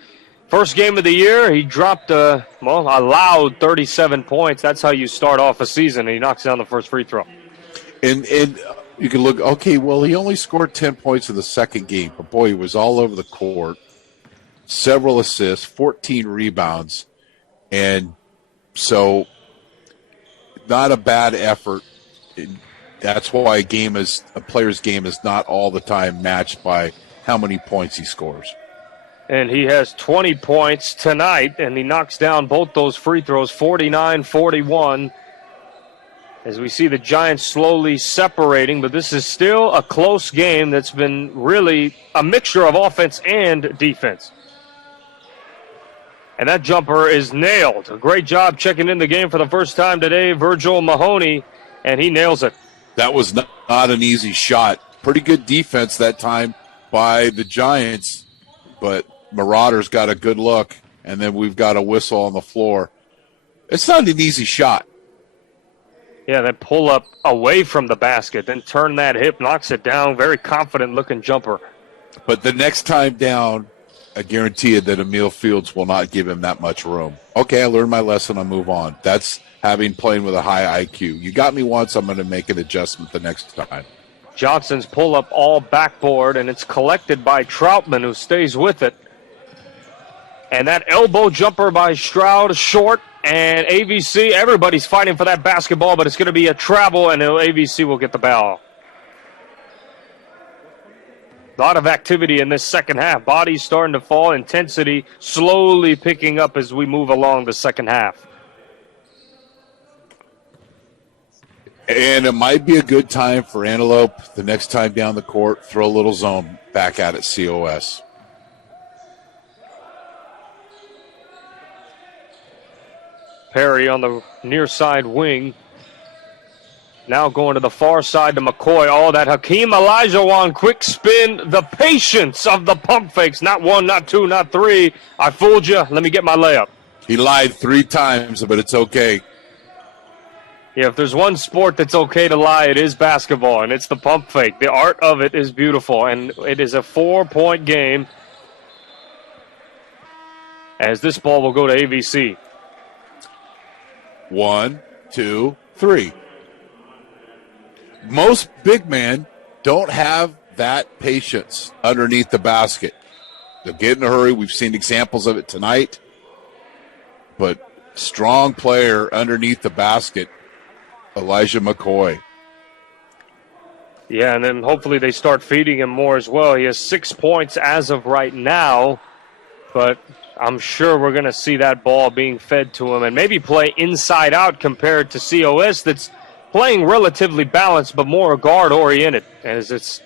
First game of the year, he dropped, allowed 37 points. That's how you start off a season, and he knocks down the first free throw. And you can look, okay, well, he only scored 10 points in the second game. But, boy, he was all over the court. Several assists, 14 rebounds. And so not a bad effort. That's why a player's game is not all the time matched by how many points he scores. And he has 20 points tonight, and he knocks down both those free throws, 49-41. As we see the Giants slowly separating, but this is still a close game that's been really a mixture of offense and defense. And that jumper is nailed. A great job checking in the game for the first time today, Virgil Mahoney, and he nails it. That was not an easy shot. Pretty good defense that time by the Giants, but Marauder's got a good look, and then we've got a whistle on the floor. It's not an easy shot. Yeah, then pull up away from the basket, then turn that hip, knocks it down. Very confident-looking jumper. But the next time down, I guarantee you that Emil Fields will not give him that much room. Okay, I learned my lesson. I move on. That's playing with a high IQ. You got me once, I'm going to make an adjustment the next time. Johnson's pull up all backboard, and it's collected by Troutman, who stays with it. And that elbow jumper by Stroud, short, and AVC, everybody's fighting for that basketball, but it's going to be a travel, and AVC will get the ball. A lot of activity in this second half. Bodies starting to fall, intensity slowly picking up as we move along the second half. And it might be a good time for Antelope the next time down the court, throw a little zone back at it, COS. Perry on the near side wing. Now going to the far side to McCoy. Oh, that Hakeem Olajuwon quick spin. The patience of the pump fakes. Not one, not two, not three. I fooled you. Let me get my layup. He lied 3 times, but it's okay. Yeah, if there's one sport that's okay to lie, it is basketball, and it's the pump fake. The art of it is beautiful, and it is a 4-point game as this ball will go to AVC. 1, 2, 3. Most big men don't have that patience underneath the basket. They'll get in a hurry. We've seen examples of it tonight. But strong player underneath the basket, Elijah McCoy. Yeah, and then hopefully they start feeding him more as well. He has 6 points as of right now, but I'm sure we're going to see that ball being fed to him and maybe play inside out compared to COS that's playing relatively balanced but more guard-oriented, as it's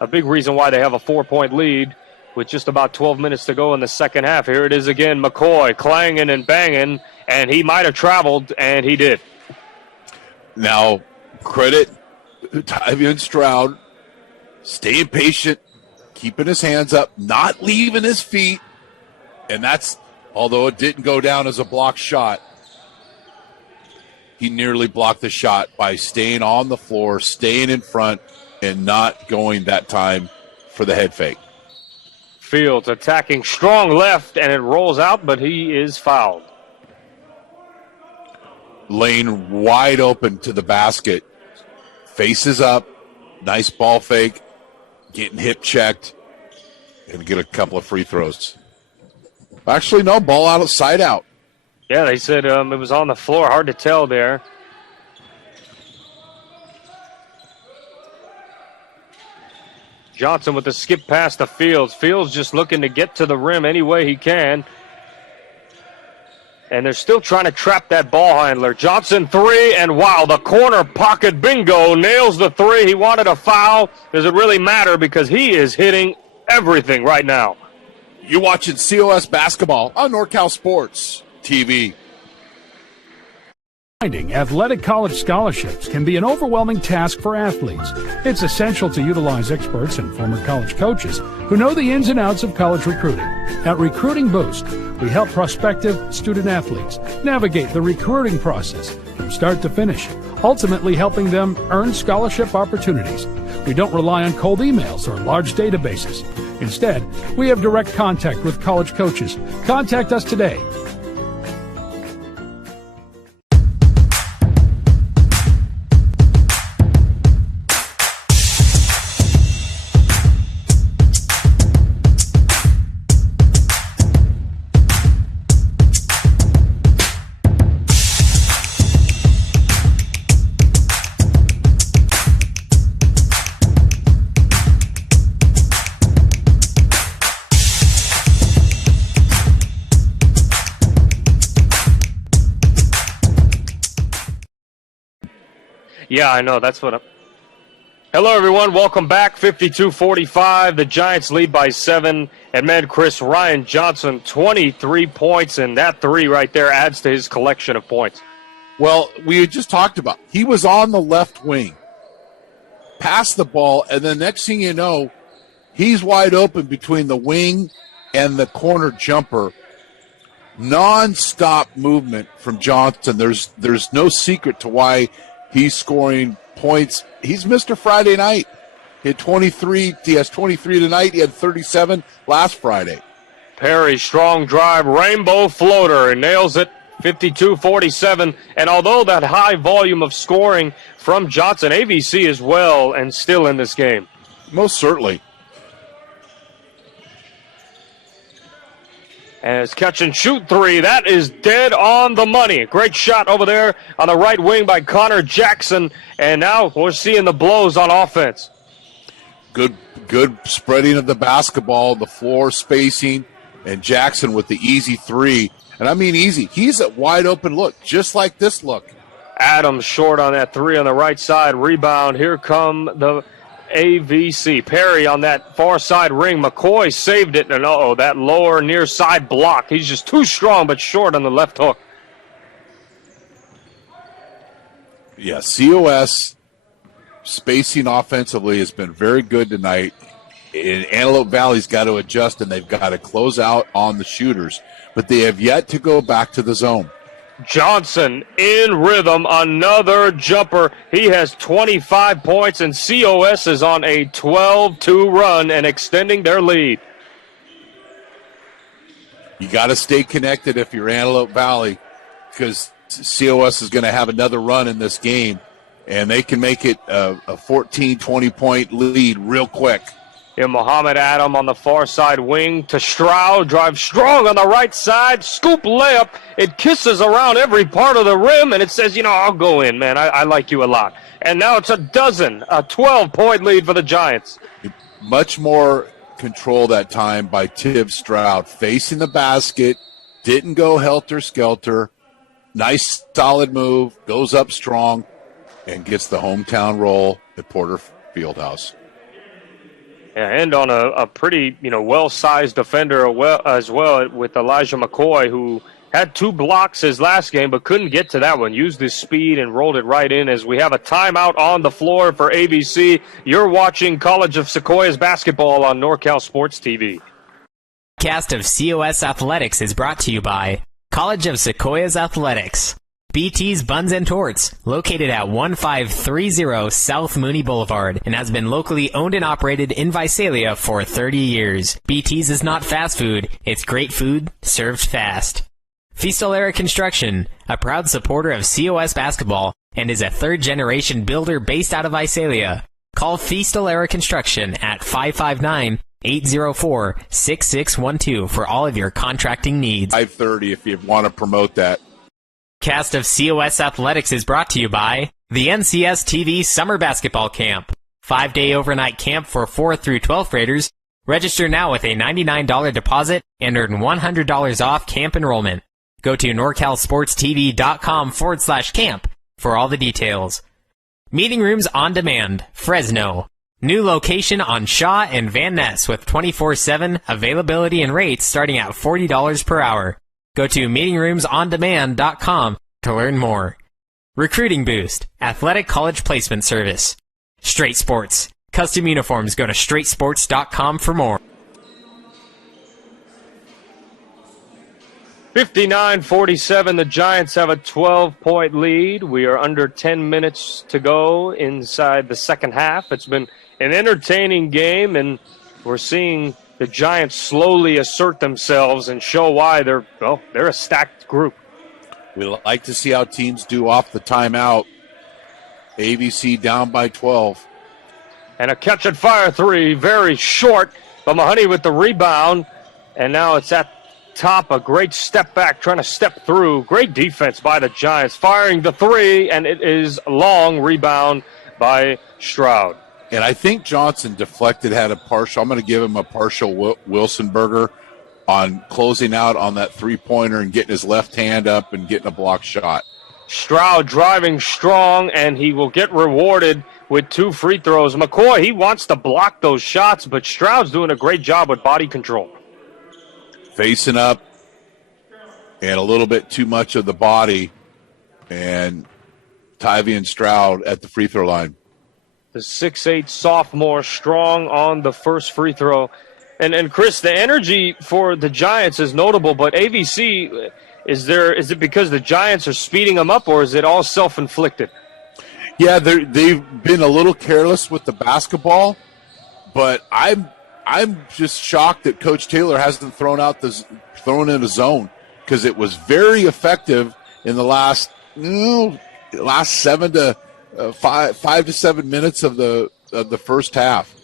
a big reason why they have a 4-point lead with just about 12 minutes to go in the second half. Here it is again, McCoy clanging and banging, and he might have traveled, and he did. Now, credit Tyvion Stroud, staying patient, keeping his hands up, not leaving his feet, and that's, although it didn't go down as a blocked shot, he nearly blocked the shot by staying on the floor, staying in front, and not going that time for the head fake. Fields attacking strong left, and it rolls out, but he is fouled. Lane wide open to the basket. Faces up. Nice ball fake. Getting hip checked. And get a couple of free throws. Actually, no, ball out, side out. Yeah, they said it was on the floor. Hard to tell there. Johnson with the skip pass to Fields. Fields just looking to get to the rim any way he can. And they're still trying to trap that ball handler. Johnson three, and wow, the corner pocket bingo nails the three. He wanted a foul. Does it really matter? Because he is hitting everything right now. You're watching COS basketball on NorCal Sports TV. Finding athletic college scholarships can be an overwhelming task for athletes. It's essential to utilize experts and former college coaches who know the ins and outs of college recruiting. At Recruiting Boost, we help prospective student athletes navigate the recruiting process from start to finish, ultimately helping them earn scholarship opportunities. We don't rely on cold emails or large databases. Instead, we have direct contact with college coaches. Contact us today. Yeah, I know. That's what I'm... Hello, everyone. Welcome back. 52-45. The Giants lead by 7. And, man, Ryan Johnson, 23 points, and that 3 right there adds to his collection of points. Well, we had just talked about, he was on the left wing, passed the ball, and the next thing you know, he's wide open between the wing and the corner jumper. Non-stop movement from Johnson. There's no secret to why he's scoring points. He's Mr. Friday night. He had 23. He has 23 tonight. He had 37 last Friday. Perry, strong drive, rainbow floater, and nails it. 52-47. And although that high volume of scoring from Johnson, AVC is well and still in this game. Most certainly. And it's catch and shoot 3. That is dead on the money. Great shot over there on the right wing by Connor Jackson. And now we're seeing the blows on offense. Good spreading of the basketball, the floor spacing, and Jackson with the easy 3. And I mean easy. He's a wide open look, just like this look. Adams short on that 3 on the right side. Rebound. Here come the AVC. Perry on that far side ring. McCoy saved it. And that lower near side block. He's just too strong but short on the left hook. Yeah, COS spacing offensively has been very good tonight. And Antelope Valley's got to adjust, and they've got to close out on the shooters. But they have yet to go back to the zone. Johnson in rhythm, another jumper. He has 25 points, and COS is on a 12-2 run and extending their lead. You got to stay connected if you're Antelope Valley, because COS is going to have another run in this game, and they can make it a 14, 20-point lead real quick. Yeah, Muhammad Adam on the far side wing to Stroud, drives strong on the right side, scoop layup. It kisses around every part of the rim, and it says, I'll go in, man. I like you a lot. And now it's a 12-point lead for the Giants. Much more control that time by Tibbs Stroud, facing the basket, didn't go helter-skelter. Nice, solid move, goes up strong, and gets the hometown roll at Porter Fieldhouse. And on a pretty, well-sized defender as well with Elijah McCoy, who had 2 blocks his last game but couldn't get to that one. Used his speed and rolled it right in as we have a timeout on the floor for AVC. You're watching College of Sequoias basketball on NorCal Sports TV. Cast of COS Athletics is brought to you by College of Sequoias Athletics. BT's Buns and Torts, located at 1530 South Mooney Boulevard, and has been locally owned and operated in Visalia for 30 years. BT's is not fast food, it's great food served fast. Fistolera Construction, a proud supporter of COS basketball, and is a third-generation builder based out of Visalia. Call Fistolera Construction at 559-804-6612 for all of your contracting needs. 5:30 if you want to promote that. Cast of COS Athletics is brought to you by the NCS TV Summer Basketball Camp. 5-day overnight camp for 4th through 12th graders. Register now with a $99 deposit and earn $100 off camp enrollment. Go to NorCalSportsTV.com/camp for all the details. Meeting Rooms on Demand, Fresno. New location on Shaw and Van Ness with 24/7 availability and rates starting at $40 per hour. Go to meetingroomsondemand.com to learn more. Recruiting Boost, Athletic College Placement Service. Straight Sports, custom uniforms. Go to straightsports.com for more. 59-47, the Giants have a 12-point lead. We are under 10 minutes to go inside the second half. It's been an entertaining game, and we're seeing the Giants slowly assert themselves and show why they're a stacked group. We like to see how teams do off the timeout. AVC down by 12. And a catch-and-fire 3, very short, but Mahoney with the rebound, and now it's at top, a great step back, trying to step through. Great defense by the Giants, firing the 3, and it is long rebound by Stroud. And I think Johnson deflected, had a partial. I'm going to give him a partial Wilson burger on closing out on that three-pointer and getting his left hand up and getting a block shot. Stroud driving strong, and he will get rewarded with 2 free throws. McCoy, he wants to block those shots, but Stroud's doing a great job with body control. Facing up and a little bit too much of the body, and Tyvian Stroud at the free throw line. The 6'8 sophomore strong on the first free throw. And Chris, the energy for the Giants is notable, but AVC, is it because the Giants are speeding them up, or is it all self-inflicted? Yeah, they've been a little careless with the basketball, but I'm just shocked that Coach Taylor hasn't thrown in a zone, because it was very effective in the last 5 to 7 minutes of the first half.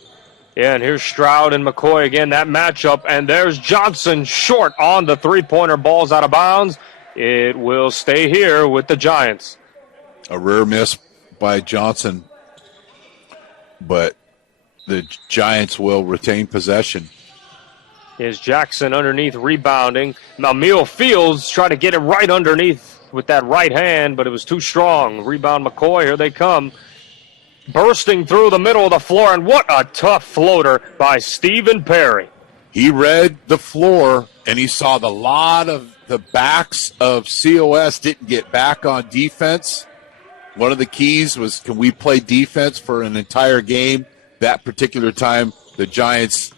Yeah, and here's Stroud and McCoy again, that matchup, and there's Johnson short on the three-pointer. Ball's out of bounds. It will stay here with the Giants. A rare miss by Johnson, but the Giants will retain possession. Here's Jackson underneath rebounding. Now Emil Fields tried to get it right underneath with that right hand, but it was too strong. Rebound McCoy, here they come. Bursting through the middle of the floor, and what a tough floater by Stephen Perry. He read the floor, and he saw the lot of the backs of COS didn't get back on defense. One of the keys was, can we play defense for an entire game? That particular time, the Giants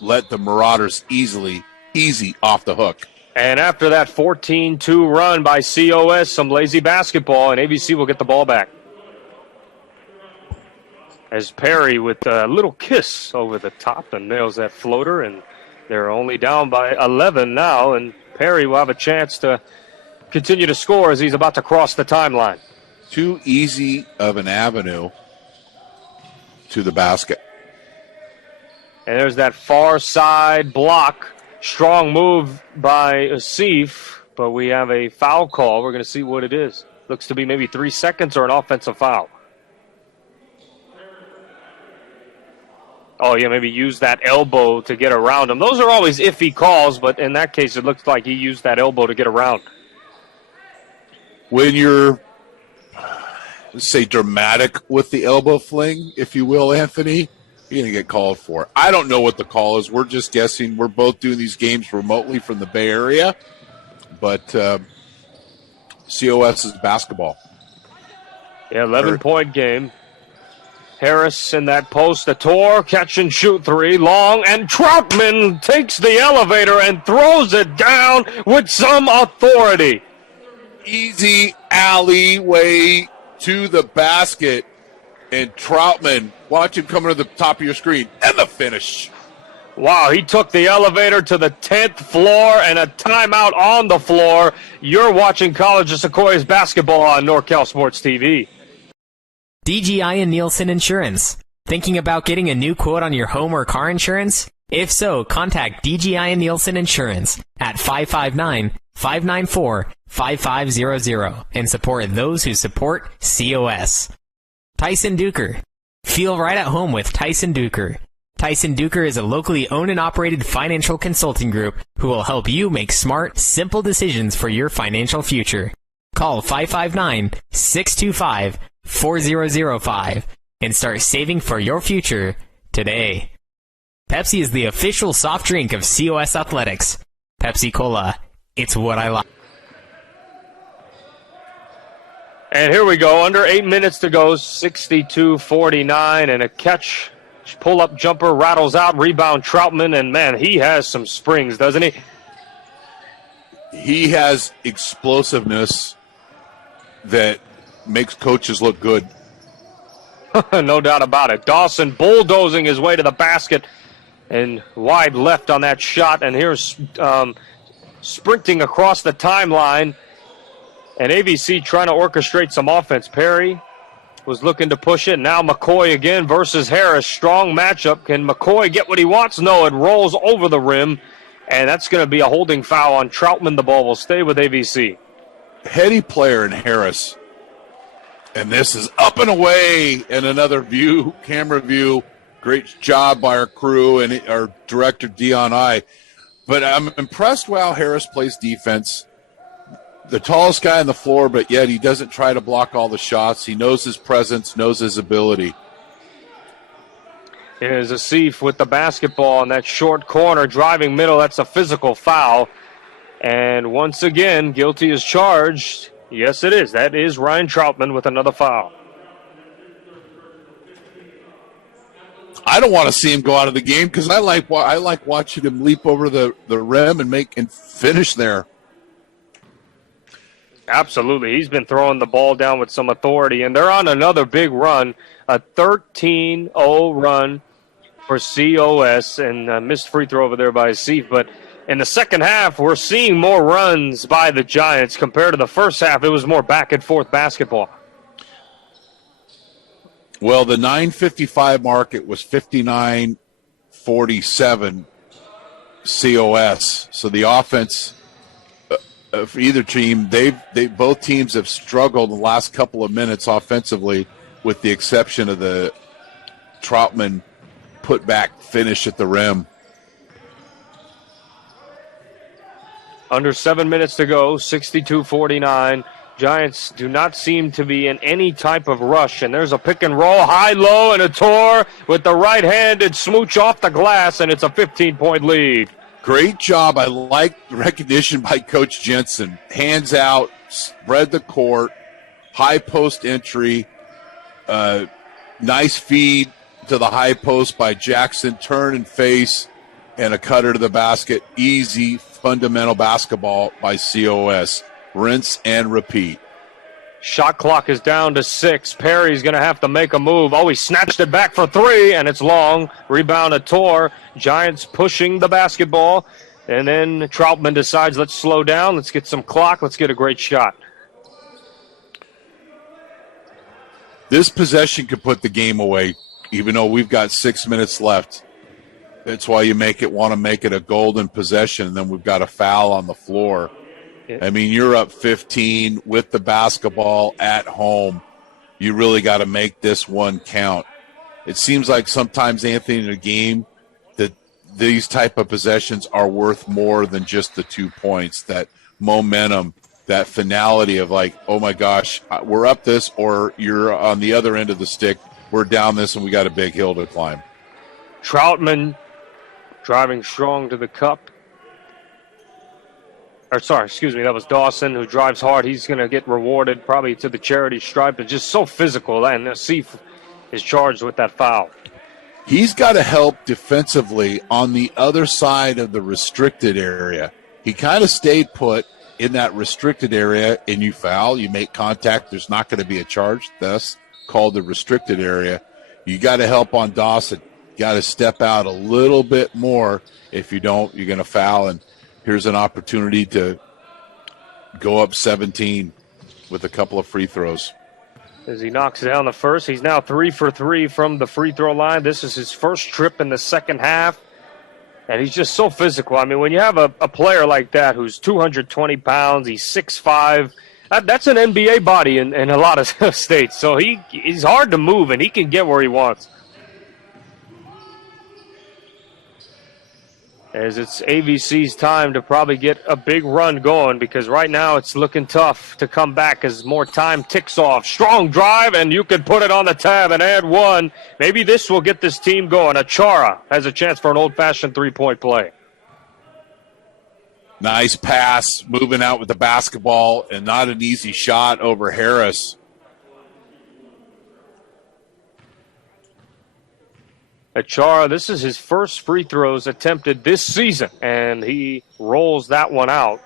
let the Marauders easy off the hook. And after that 14-2 run by COS, some lazy basketball, and ABC will get the ball back. As Perry with a little kiss over the top and nails that floater, and they're only down by 11 now, and Perry will have a chance to continue to score as he's about to cross the timeline. Too easy of an avenue to the basket. And there's that far side block. Strong move by Asif, but we have a foul call. We're going to see what it is. Looks to be maybe 3 seconds or an offensive foul. Oh, yeah, maybe use that elbow to get around him. Those are always iffy calls, but in that case, it looks like he used that elbow to get around. When you're, say, dramatic with the elbow fling, if you will, Anthony, you're going to get called for. I don't know what the call is. We're just guessing. We're both doing these games remotely from the Bay Area, but COS is basketball. Yeah, 11-point game. Harris in that post, a Tor, catch and shoot three, long, and Troutman takes the elevator and throws it down with some authority. Easy alleyway to the basket, and Troutman, watch him coming to the top of your screen, and the finish. Wow, he took the elevator to the 10th floor and a timeout on the floor. You're watching College of Sequoias basketball on NorCal Sports TV. DGI and Nielsen Insurance. Thinking about getting a new quote on your home or car insurance? If so, contact DGI and Nielsen Insurance at 559-594-5500 and support those who support COS. Tyson Duker. Feel right at home with Tyson Duker. Tyson Duker is a locally owned and operated financial consulting group who will help you make smart, simple decisions for your financial future. Call 559-625-4005 and start saving for your future today. Pepsi is the official soft drink of COS Athletics. Pepsi Cola, it's what I like. And here we go, under 8 minutes to go, 62-49, and a catch. Pull-up jumper rattles out, rebound Troutman, and man, he has some springs, doesn't he? He has explosiveness that makes coaches look good. No doubt about it. Dawson bulldozing his way to the basket and wide left on that shot. And here's sprinting across the timeline. And ABC trying to orchestrate some offense. Perry was looking to push it. Now McCoy again versus Harris. Strong matchup. Can McCoy get what he wants? No, it rolls over the rim. And that's going to be a holding foul on Troutman. The ball will stay with ABC. Heady player in Harris. And this is up and away, and another view, camera view. Great job by our crew and our director, Dion I. But I'm impressed with how Harris plays defense. the tallest guy on the floor, but yet he doesn't try to block all the shots. He knows his presence, knows his ability. Here's Asif with the basketball in that short corner, driving middle. That's a physical foul. And once again, guilty as charged. Yes, it is. That is Ryan Troutman with another foul. I don't want to see him go out of the game because I like watching him leap over the rim and finish there. Absolutely. He's been throwing the ball down with some authority, and they're on another big run, a 13-0 run for COS, and a missed free throw over there by Asif. But in the second half, we're seeing more runs by the Giants compared to the first half. It was more back-and-forth basketball. Well, the 9:55 mark, it was 59-47 COS. So the offense for either team, both teams have struggled the last couple of minutes offensively, with the exception of the Troutman put-back finish at the rim. Under 7 minutes to go, 62-49. Giants do not seem to be in any type of rush, and there's a pick and roll, high-low, and a Tor with the right-handed smooch off the glass, and it's a 15-point lead. Great job. I like the recognition by Coach Jensen. Hands out, spread the court, high post entry, nice feed to the high post by Jackson, turn and face, and a cutter to the basket. Easy, fundamental basketball by COS. Rinse and repeat. Shot clock is down to 6. Perry's going to have to make a move. Oh, he snatched it back for 3, and it's long. Rebound a Tor. Giants pushing the basketball. And then Troutman decides, let's slow down. Let's get some clock. Let's get a great shot. This possession could put the game away, even though we've got 6 minutes left. That's why you want to make it a golden possession, and then we've got a foul on the floor. I mean, you're up 15 with the basketball at home. You really got to make this one count. It seems like sometimes, Anthony, in a game that these type of possessions are worth more than just the 2 points, that momentum, that finality of like, oh, my gosh, we're up this, or you're on the other end of the stick, we're down this, and we got a big hill to climb. Troutman driving strong to the cup. That was Dawson, who drives hard. He's going to get rewarded probably to the charity stripe, but just so physical, and Asif is charged with that foul. He's got to help defensively on the other side of the restricted area. He kind of stayed put in that restricted area, and you foul, you make contact, there's not going to be a charge. That's called the restricted area. You got to help on Dawson. You got to step out a little bit more. If you don't, you're going to foul, and here's an opportunity to go up 17 with a couple of free throws. As he knocks down the first, he's now 3 for 3 from the free throw line. This is his first trip in the second half, and he's just so physical. I mean, when you have a player like that who's 220 pounds, he's 6'5", that's an NBA body in a lot of states. So he's hard to move, and he can get where he wants. As it's AVC's time to probably get a big run going, because right now it's looking tough to come back as more time ticks off. Strong drive, and you can put it on the tab and add one. Maybe this will get this team going. Achara has a chance for an old-fashioned three-point play. Nice pass, moving out with the basketball, and not an easy shot over Harris. Achara, this is his first free throws attempted this season, and he rolls that one out.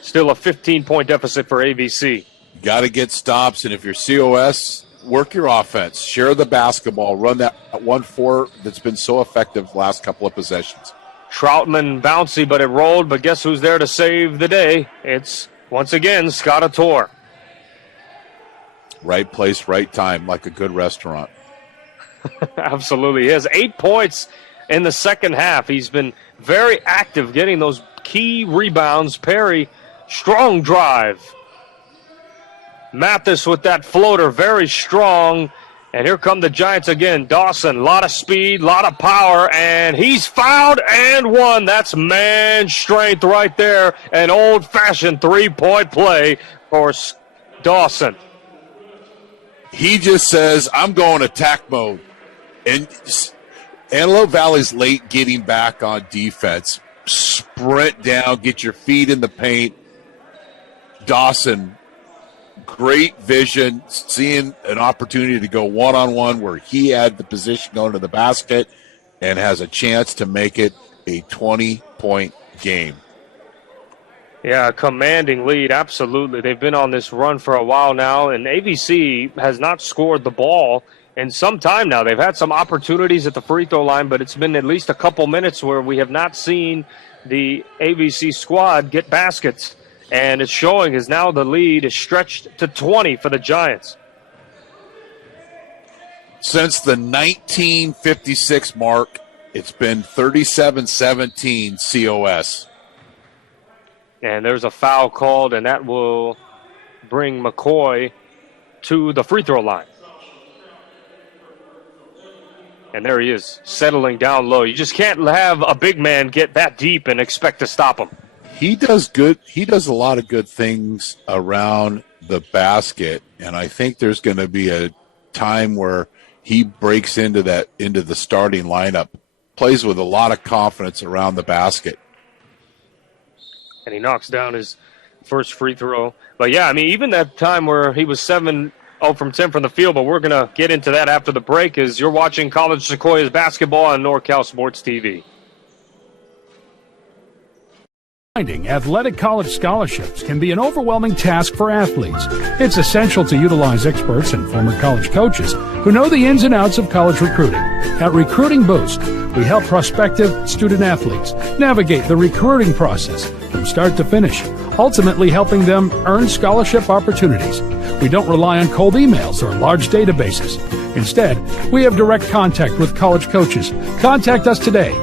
Still a 15-point deficit for AVC. Got to get stops, and if you're COS, work your offense. Share the basketball. Run that 1-4 that's been so effective the last couple of possessions. Troutman bouncy, but it rolled, but guess who's there to save the day? It's, once again, Scott Tor. Right place, right time, like a good restaurant. Absolutely. He has 8 points in the second half. He's been very active getting those key rebounds. Perry, strong drive. Mathis with that floater, very strong. And here come the Giants again. Dawson, a lot of speed, a lot of power, and he's fouled and one. That's man strength right there. An old-fashioned three-point play for Dawson. He just says, I'm going attack mode. And Antelope Valley's late getting back on defense. Sprint down, get your feet in the paint. Dawson, great vision, seeing an opportunity to go one-on-one where he had the position going to the basket and has a chance to make it a 20-point game. Yeah, a commanding lead, absolutely. They've been on this run for a while now, and ABC has not scored the ball in some time now. They've had some opportunities at the free throw line, but it's been at least a couple minutes where we have not seen the ABC squad get baskets. And it's showing as now the lead is stretched to 20 for the Giants. Since the 1956 mark, it's been 37-17 COS. And there's a foul called, and that will bring McCoy to the free throw line. And there he is, settling down low. You just can't have a big man get that deep and expect to stop him. He does good. He does a lot of good things around the basket, and I think there's going to be a time where he breaks into the starting lineup, plays with a lot of confidence around the basket. And he knocks down his first free throw. But, yeah, I mean, even that time where he was 7-0 from 10 from the field, but we're going to get into that after the break as you're watching College Sequoias basketball on NorCal Sports TV. Finding athletic college scholarships can be an overwhelming task for athletes. It's essential to utilize experts and former college coaches who know the ins and outs of college recruiting. At Recruiting Boost, we help prospective student athletes navigate the recruiting process from start to finish, ultimately helping them earn scholarship opportunities. We don't rely on cold emails or large databases. Instead, we have direct contact with college coaches. Contact us today.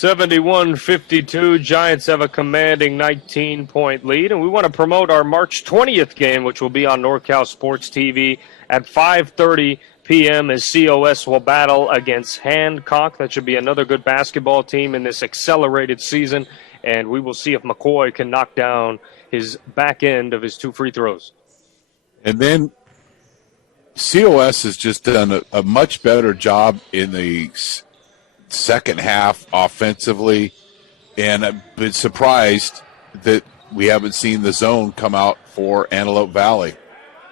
(71-52), Giants have a commanding 19-point lead, and we want to promote our March 20th game, which will be on NorCal Sports TV at 5:30 p.m. as COS will battle against Hancock. That should be another good basketball team in this accelerated season, and we will see if McCoy can knock down his back end of his two free throws. And then COS has just done a much better job in the second half offensively, and I've been surprised that we haven't seen the zone come out for Antelope Valley.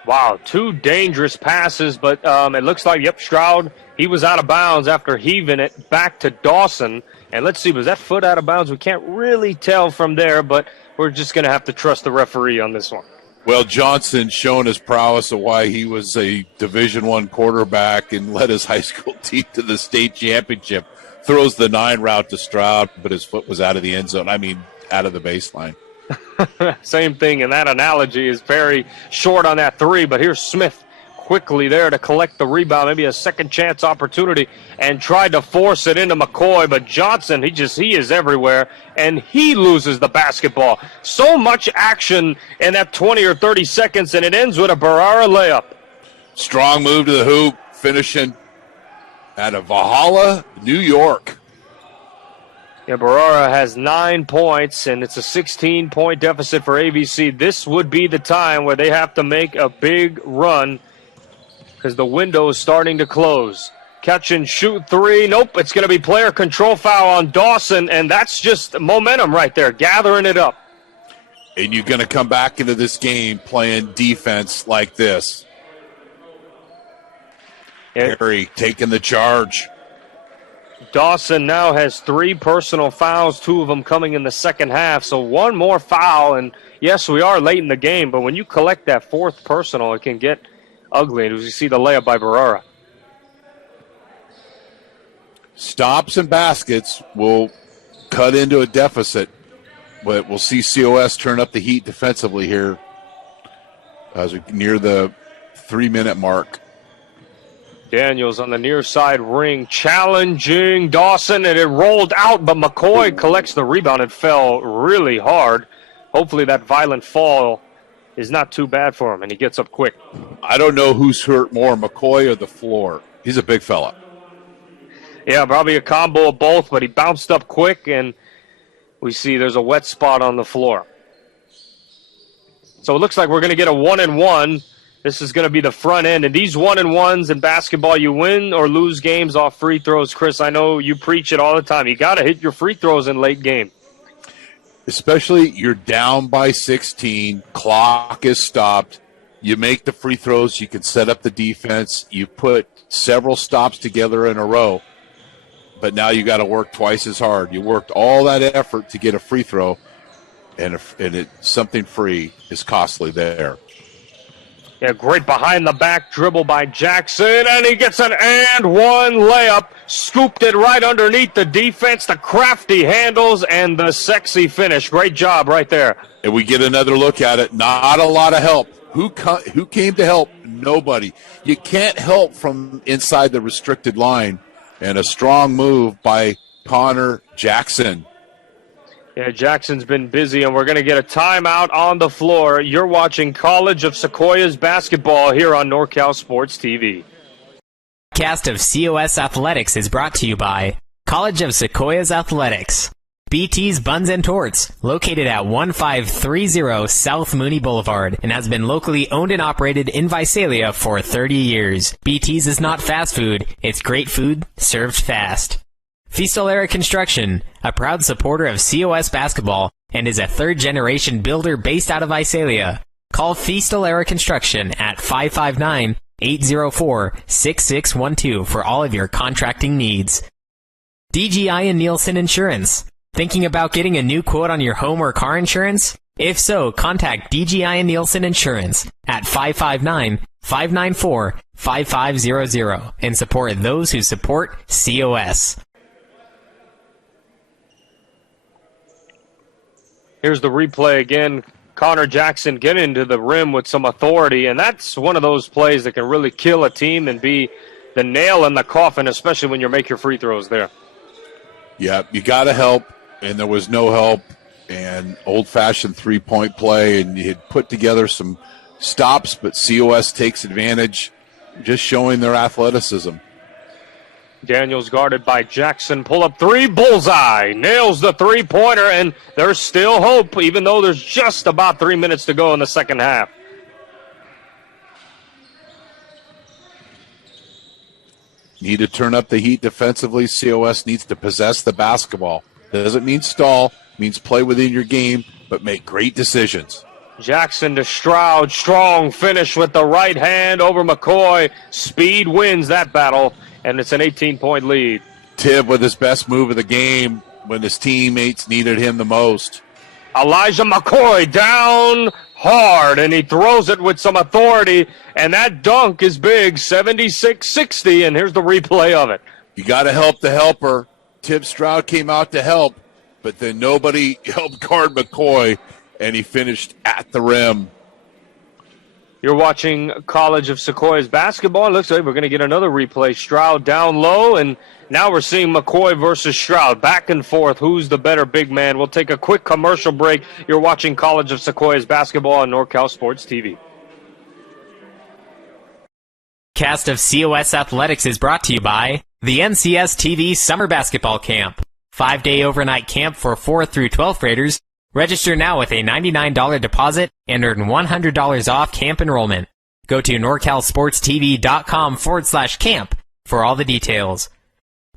Wow, two dangerous passes, but it looks like, Stroud, he was out of bounds after heaving it back to Dawson. And let's see, was that foot out of bounds? We can't really tell from there, but we're just going to have to trust the referee on this one. Well, Johnson shown his prowess of why he was a Division I quarterback and led his high school team to the state championship. Throws the 9 route to Stroud, but his foot was out of the end zone. I mean, out of the baseline. Same thing, and that analogy is very short on that 3, but here's Smith quickly there to collect the rebound, maybe a second chance opportunity, and tried to force it into McCoy, but Johnson, he is everywhere, and he loses the basketball. So much action in that 20 or 30 seconds, and it ends with a Barara layup. Strong move to the hoop, finishing out of Valhalla, New York. Yeah, Barara has 9 points, and it's a 16-point deficit for ABC. This would be the time where they have to make a big run because the window is starting to close. Catch and shoot 3. Nope, it's going to be player control foul on Dawson, and that's just momentum right there, gathering it up. And you're going to come back into this game playing defense like this. Harry taking the charge. Dawson now has 3 personal fouls, 2 of them coming in the second half. So one more foul, and yes, we are late in the game, but when you collect that 4th personal, it can get ugly. And as you see the layup by Barrera. Stops and baskets will cut into a deficit, but we'll see COS turn up the heat defensively here as we near the 3-minute mark. Daniels on the near side ring, challenging Dawson, and it rolled out, but McCoy collects the rebound and fell really hard. Hopefully that violent fall is not too bad for him, and he gets up quick. I don't know who's hurt more, McCoy or the floor. He's a big fella. Yeah, probably a combo of both, but he bounced up quick, and we see there's a wet spot on the floor. So it looks like we're going to get a 1-and-1. This is going to be the front end, and these 1-and-1s in basketball, you win or lose games off free throws. Chris, I know you preach it all the time. You got to hit your free throws in late game. Especially you're down by 16, clock is stopped. You make the free throws, you can set up the defense. You put several stops together in a row, but now you got to work twice as hard. You worked all that effort to get a free throw, and something free is costly there. Yeah, great behind-the-back dribble by Jackson, and he gets an and-one layup. Scooped it right underneath the defense, the crafty handles, and the sexy finish. Great job right there. And we get another look at it. Not a lot of help. Who came to help? Nobody. You can't help from inside the restricted line. And a strong move by Connor Jackson. Yeah, Jackson's been busy, and we're going to get a timeout on the floor. You're watching College of Sequoias basketball here on NorCal Sports TV. Cast of COS Athletics is brought to you by College of Sequoias Athletics. BT's Buns and Torts, located at 1530 South Mooney Boulevard, and has been locally owned and operated in Visalia for 30 years. BT's is not fast food, it's great food served fast. Fistolera Construction, a proud supporter of COS basketball, and is a third-generation builder based out of Visalia. Call Fistolera Construction at 559-804-6612 for all of your contracting needs. DGI and Nielsen Insurance. Thinking about getting a new quote on your home or car insurance? If so, contact DGI and Nielsen Insurance at 559-594-5500 and support those who support COS. Here's the replay again. Connor Jackson getting into the rim with some authority, and that's one of those plays that can really kill a team and be the nail in the coffin, especially when you make your free throws there. Yeah, you got to help, and there was no help, and old-fashioned three-point play, and you had put together some stops, but COS takes advantage, just showing their athleticism. Daniels guarded by Jackson. Pull up three, bullseye. Nails the three-pointer, and there's still hope, even though there's just about 3 minutes to go in the second half. Need to turn up the heat defensively. COS needs to possess the basketball. Doesn't mean stall, means play within your game, but make great decisions. Jackson to Stroud. Strong finish with the right hand over McCoy. Speed wins that battle, and it's an 18-point lead. Tibb with his best move of the game when his teammates needed him the most. Elijah McCoy down hard, and he throws it with some authority, and that dunk is big, 76-60, and here's the replay of it. You got to help the helper. Tibb Stroud came out to help, but then nobody helped guard McCoy, and he finished at the rim. You're watching College of Sequoias basketball. It looks like we're going to get another replay. Stroud down low, and now we're seeing McCoy versus Stroud. Back and forth. Who's the better big man? We'll take a quick commercial break. You're watching College of Sequoias basketball on NorCal Sports TV. Cast of COS Athletics is brought to you by the NCS TV Summer Basketball Camp. 5-day overnight camp for 4th through 12th graders. Register now with a $99 deposit and earn $100 off camp enrollment. Go to NorCalSportsTV.com/camp for all the details.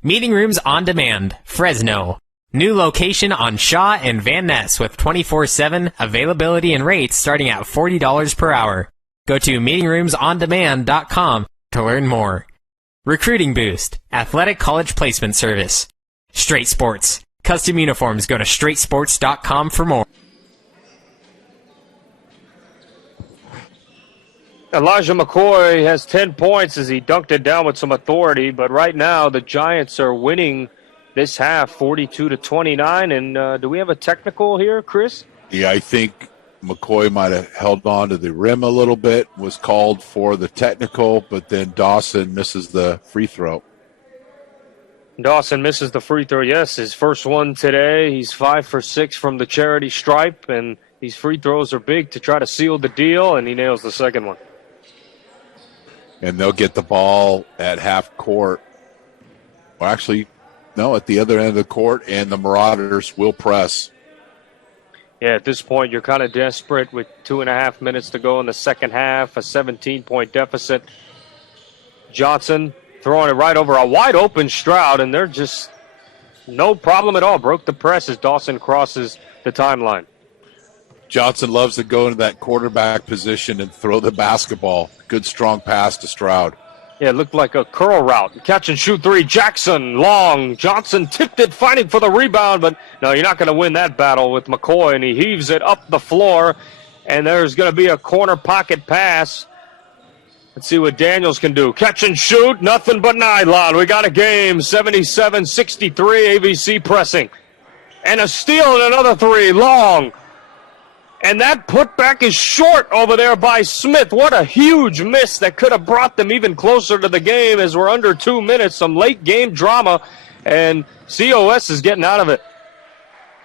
Meeting Rooms on Demand, Fresno. New location on Shaw and Van Ness with 24/7 availability and rates starting at $40 per hour. Go to meetingroomsondemand.com to learn more. Recruiting Boost, Athletic College Placement Service. Straight Sports, custom uniforms. Go to straightsports.com for more. Elijah McCoy has 10 points as he dunked it down with some authority, but right now the Giants are winning this half 42-29. And do we have a technical here, Chris? Yeah, I think McCoy might have held on to the rim a little bit, was called for the technical, but then Dawson misses the free throw. Dawson misses the free throw, yes, his first one today. He's 5 for 6 from the charity stripe, and these free throws are big to try to seal the deal, and he nails the second one. And they'll get the ball at half court. Well, actually, no, at the other end of the court, and the Marauders will press. Yeah, at this point, you're kind of desperate with 2.5 minutes to go in the second half, a 17-point deficit. Johnson throwing it right over a wide-open Stroud, and they're just no problem at all. Broke the press as Dawson crosses the timeline. Johnson loves to go into that quarterback position and throw the basketball. Good, strong pass to Stroud. Yeah, it looked like a curl route. Catch and shoot three. Jackson, long. Johnson tipped it, fighting for the rebound, but no, you're not going to win that battle with McCoy, and he heaves it up the floor, and there's going to be a corner pocket pass. Let's see what Daniels can do. Catch and shoot, nothing but nylon. We got a game, 77-63, AVC pressing. And a steal and another three, long. And that putback is short over there by Smith. What a huge miss that could have brought them even closer to the game as we're under 2 minutes. Some late game drama, and COS is getting out of it.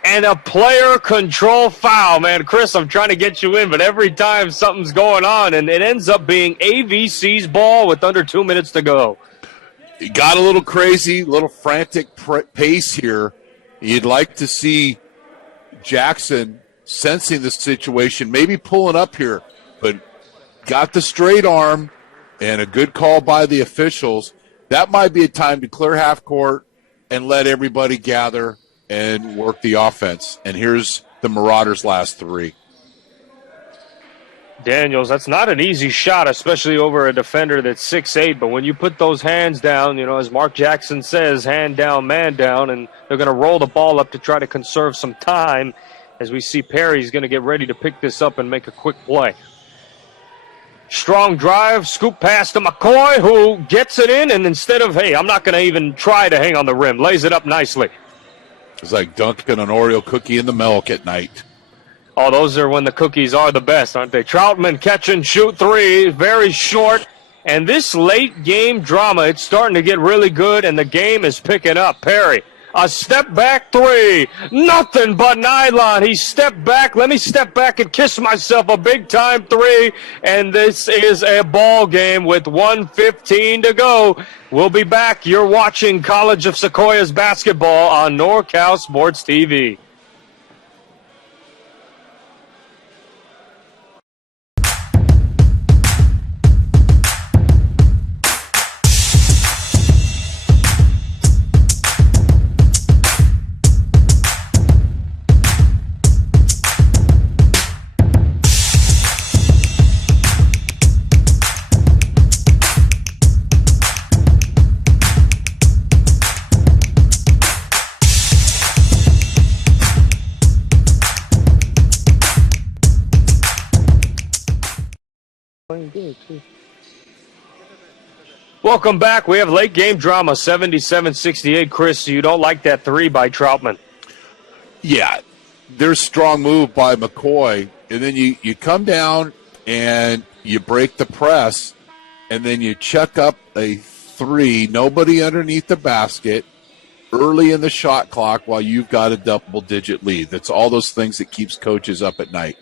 And a player control foul. Man, Chris, I'm trying to get you in, but every time something's going on, and it ends up being AVC's ball with under 2 minutes to go. It got a little crazy, a little frantic pace here. You'd like to see Jackson sensing the situation, maybe pulling up here, but got the straight arm and a good call by the officials. That might be a time to clear half court and let everybody gather and work the offense. And here's the Marauders' last three. Daniels, that's not an easy shot, especially over a defender that's 6'8", but when you put those hands down, as Mark Jackson says, hand down, man down, and they're going to roll the ball up to try to conserve some time. As we see Perry's going to get ready to pick this up and make a quick play. Strong drive, scoop pass to McCoy, who gets it in, and instead of, hey, I'm not going to even try to hang on the rim, lays it up nicely. It's like dunking an Oreo cookie in the milk at night. Oh, those are when the cookies are the best, aren't they? Troutman catch and shoot three, very short. And this late game drama, it's starting to get really good, and the game is picking up. Perry. A step back three. Nothing but nylon. He stepped back. Let me step back and kiss myself. A big-time three. And this is a ball game with 1:15 to go. We'll be back. You're watching College of Sequoias basketball on NorCal Sports TV. Welcome back. We have late game drama, 77-68. Chris, you don't like that three by Troutman. Yeah, there's strong move by McCoy, and then you come down and you break the press, and then you chuck up a three, nobody underneath the basket, early in the shot clock while you've got a double-digit lead. That's all those things that keeps coaches up at night.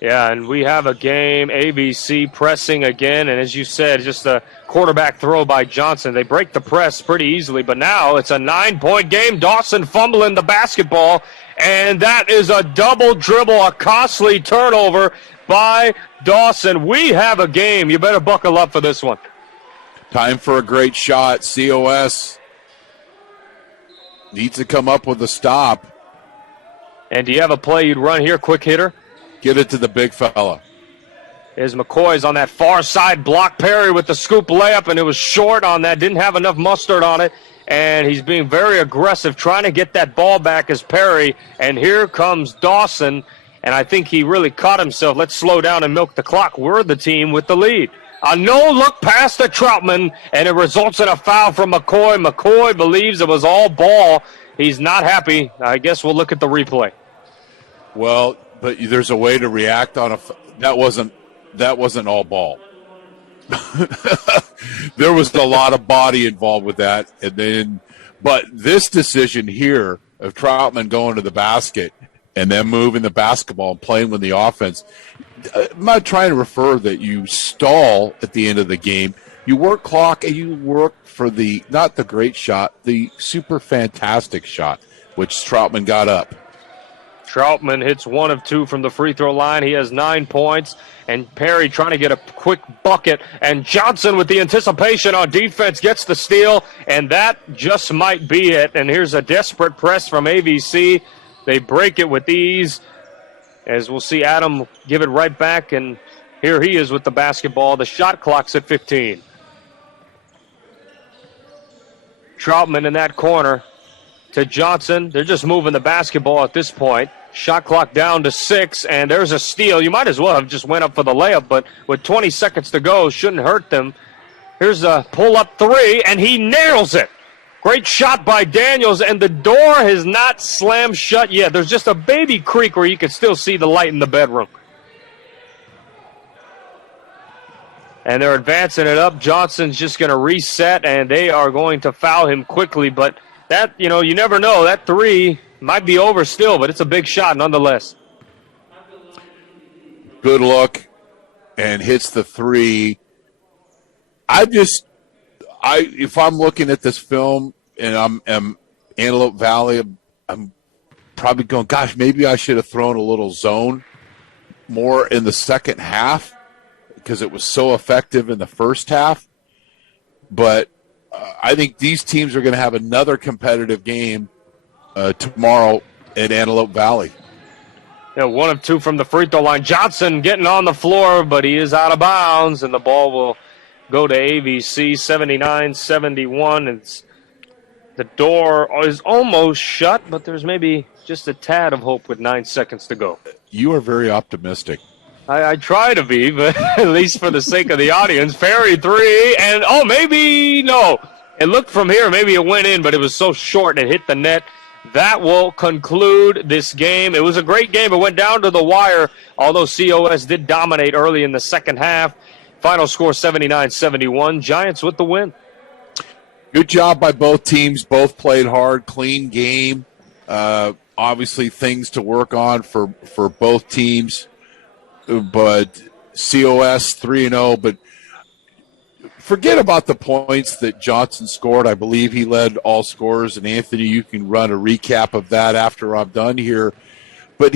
Yeah, and we have a game, ABC pressing again, and as you said, just a quarterback throw by Johnson. They break the press pretty easily, but now it's a 9-point game. Dawson fumbling the basketball, and that is a double dribble, a costly turnover by Dawson. We have a game. You better buckle up for this one. Time for a great shot. COS needs to come up with a stop. And do you have a play you'd run here, quick hitter? Get it to the big fella. As McCoy's on that far side, blocked Perry with the scoop layup, and it was short on that, didn't have enough mustard on it, and he's being very aggressive, trying to get that ball back as Perry, and here comes Dawson, and I think he really caught himself. Let's slow down and milk the clock. We're the team with the lead. A no-look pass to Troutman, and it results in a foul from McCoy. McCoy believes it was all ball. He's not happy. I guess we'll look at the replay. Well, but there's a way to react on that wasn't all ball. There was a lot of body involved with that, but this decision here of Troutman going to the basket and then moving the basketball and playing with the offense. I'm not trying to refer that you stall at the end of the game. You work clock and you work for not the great shot, the super fantastic shot, which Troutman got up. Troutman hits 1 of 2 from the free throw line. He has 9 points. And Perry trying to get a quick bucket. And Johnson with the anticipation on defense gets the steal. And that just might be it. And here's a desperate press from AVC. They break it with ease. As we'll see Adam give it right back. And here he is with the basketball. The shot clock's at 15. Troutman in that corner to Johnson. They're just moving the basketball at this point. Shot clock down to 6, and there's a steal. You might as well have just went up for the layup, but with 20 seconds to go, shouldn't hurt them. Here's a pull-up 3, and he nails it. Great shot by Daniels, and the door has not slammed shut yet. There's just a baby creak where you can still see the light in the bedroom. And they're advancing it up. Johnson's just going to reset, and they are going to foul him quickly, but that, you never know. That 3 might be over still, but it's a big shot nonetheless. Good look, and hits the 3. If I'm looking at this film and I'm Antelope Valley, I'm probably going, gosh, maybe I should have thrown a little zone more in the second half because it was so effective in the first half. But I think these teams are going to have another competitive game tomorrow at Antelope Valley. Yeah, 1 of 2 from the free throw line. Johnson getting on the floor, but he is out of bounds, and the ball will go to AVC, 79-71. The door is almost shut, but there's maybe just a tad of hope with 9 seconds to go. You are very optimistic. I try to be, but at least for the sake of the audience. Ferry 3, and maybe no. It looked from here, maybe it went in, but it was so short and it hit the net. That will conclude this game. It was a great game. It went down to the wire, although COS did dominate early in the second half. Final score 79-71. Giants with the win. Good job by both teams. Both played hard, clean game. Obviously things to work on for both teams. But COS 3-0, but forget about the points that Johnson scored. I believe he led all scorers, and Anthony, you can run a recap of that after I'm done here. But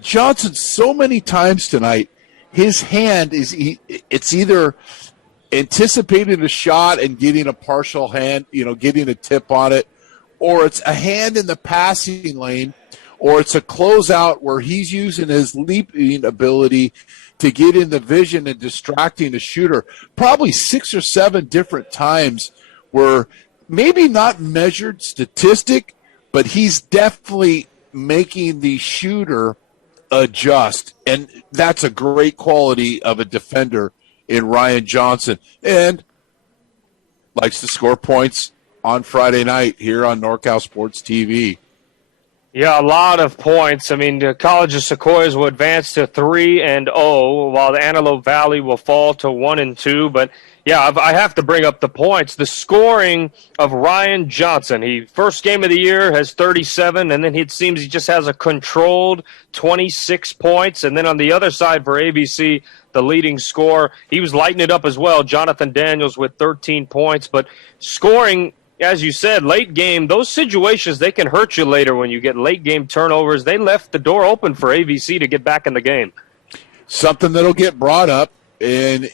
Johnson, so many times tonight, his hand it's either anticipating a shot and getting a partial hand, getting a tip on it, or it's a hand in the passing lane, or it's a closeout where he's using his leaping ability to get in the vision and distracting the shooter. Probably 6 or 7 different times where maybe not measured statistic, but he's definitely making the shooter adjust. And that's a great quality of a defender in Ryan Johnson. And likes to score points on Friday night here on NorCal Sports TV. Yeah, a lot of points. I mean, the College of Sequoias will advance to 3-0, while the Antelope Valley will fall to 1-2. But yeah, I have to bring up the points. The scoring of Ryan Johnson. He first game of the year has 37, and then it seems he just has a controlled 26 points. And then on the other side for ABC, the leading scorer, he was lighting it up as well. Jonathan Daniels with 13 points, but scoring. As you said, late game, those situations, they can hurt you later when you get late game turnovers. They left the door open for AVC to get back in the game. Something that'll get brought up, and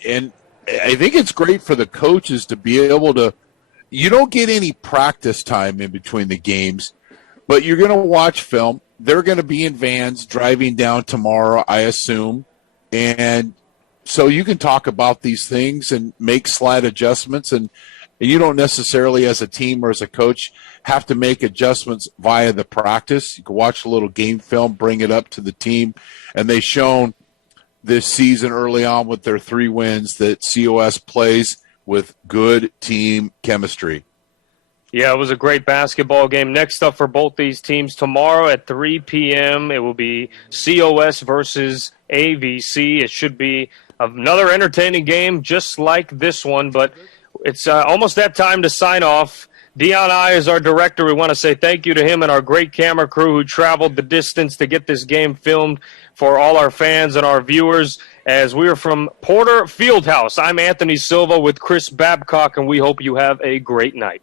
I think it's great for the coaches to be able to – you don't get any practice time in between the games, but you're going to watch film. They're going to be in vans driving down tomorrow, I assume, and So you can talk about these things and make slight adjustments, and you don't necessarily as a team or as a coach have to make adjustments via the practice. You can watch a little game film, bring it up to the team, and they've shown this season early on with their 3 wins that COS plays with good team chemistry. Yeah, it was a great basketball game. Next up for both these teams tomorrow at 3 p.m., it will be COS versus AVC. It should be another entertaining game just like this one, but it's almost that time to sign off. Dion I is our director. We want to say thank you to him and our great camera crew who traveled the distance to get this game filmed for all our fans and our viewers. As we are from Porter Fieldhouse, I'm Anthony Silva with Chris Babcock, and we hope you have a great night.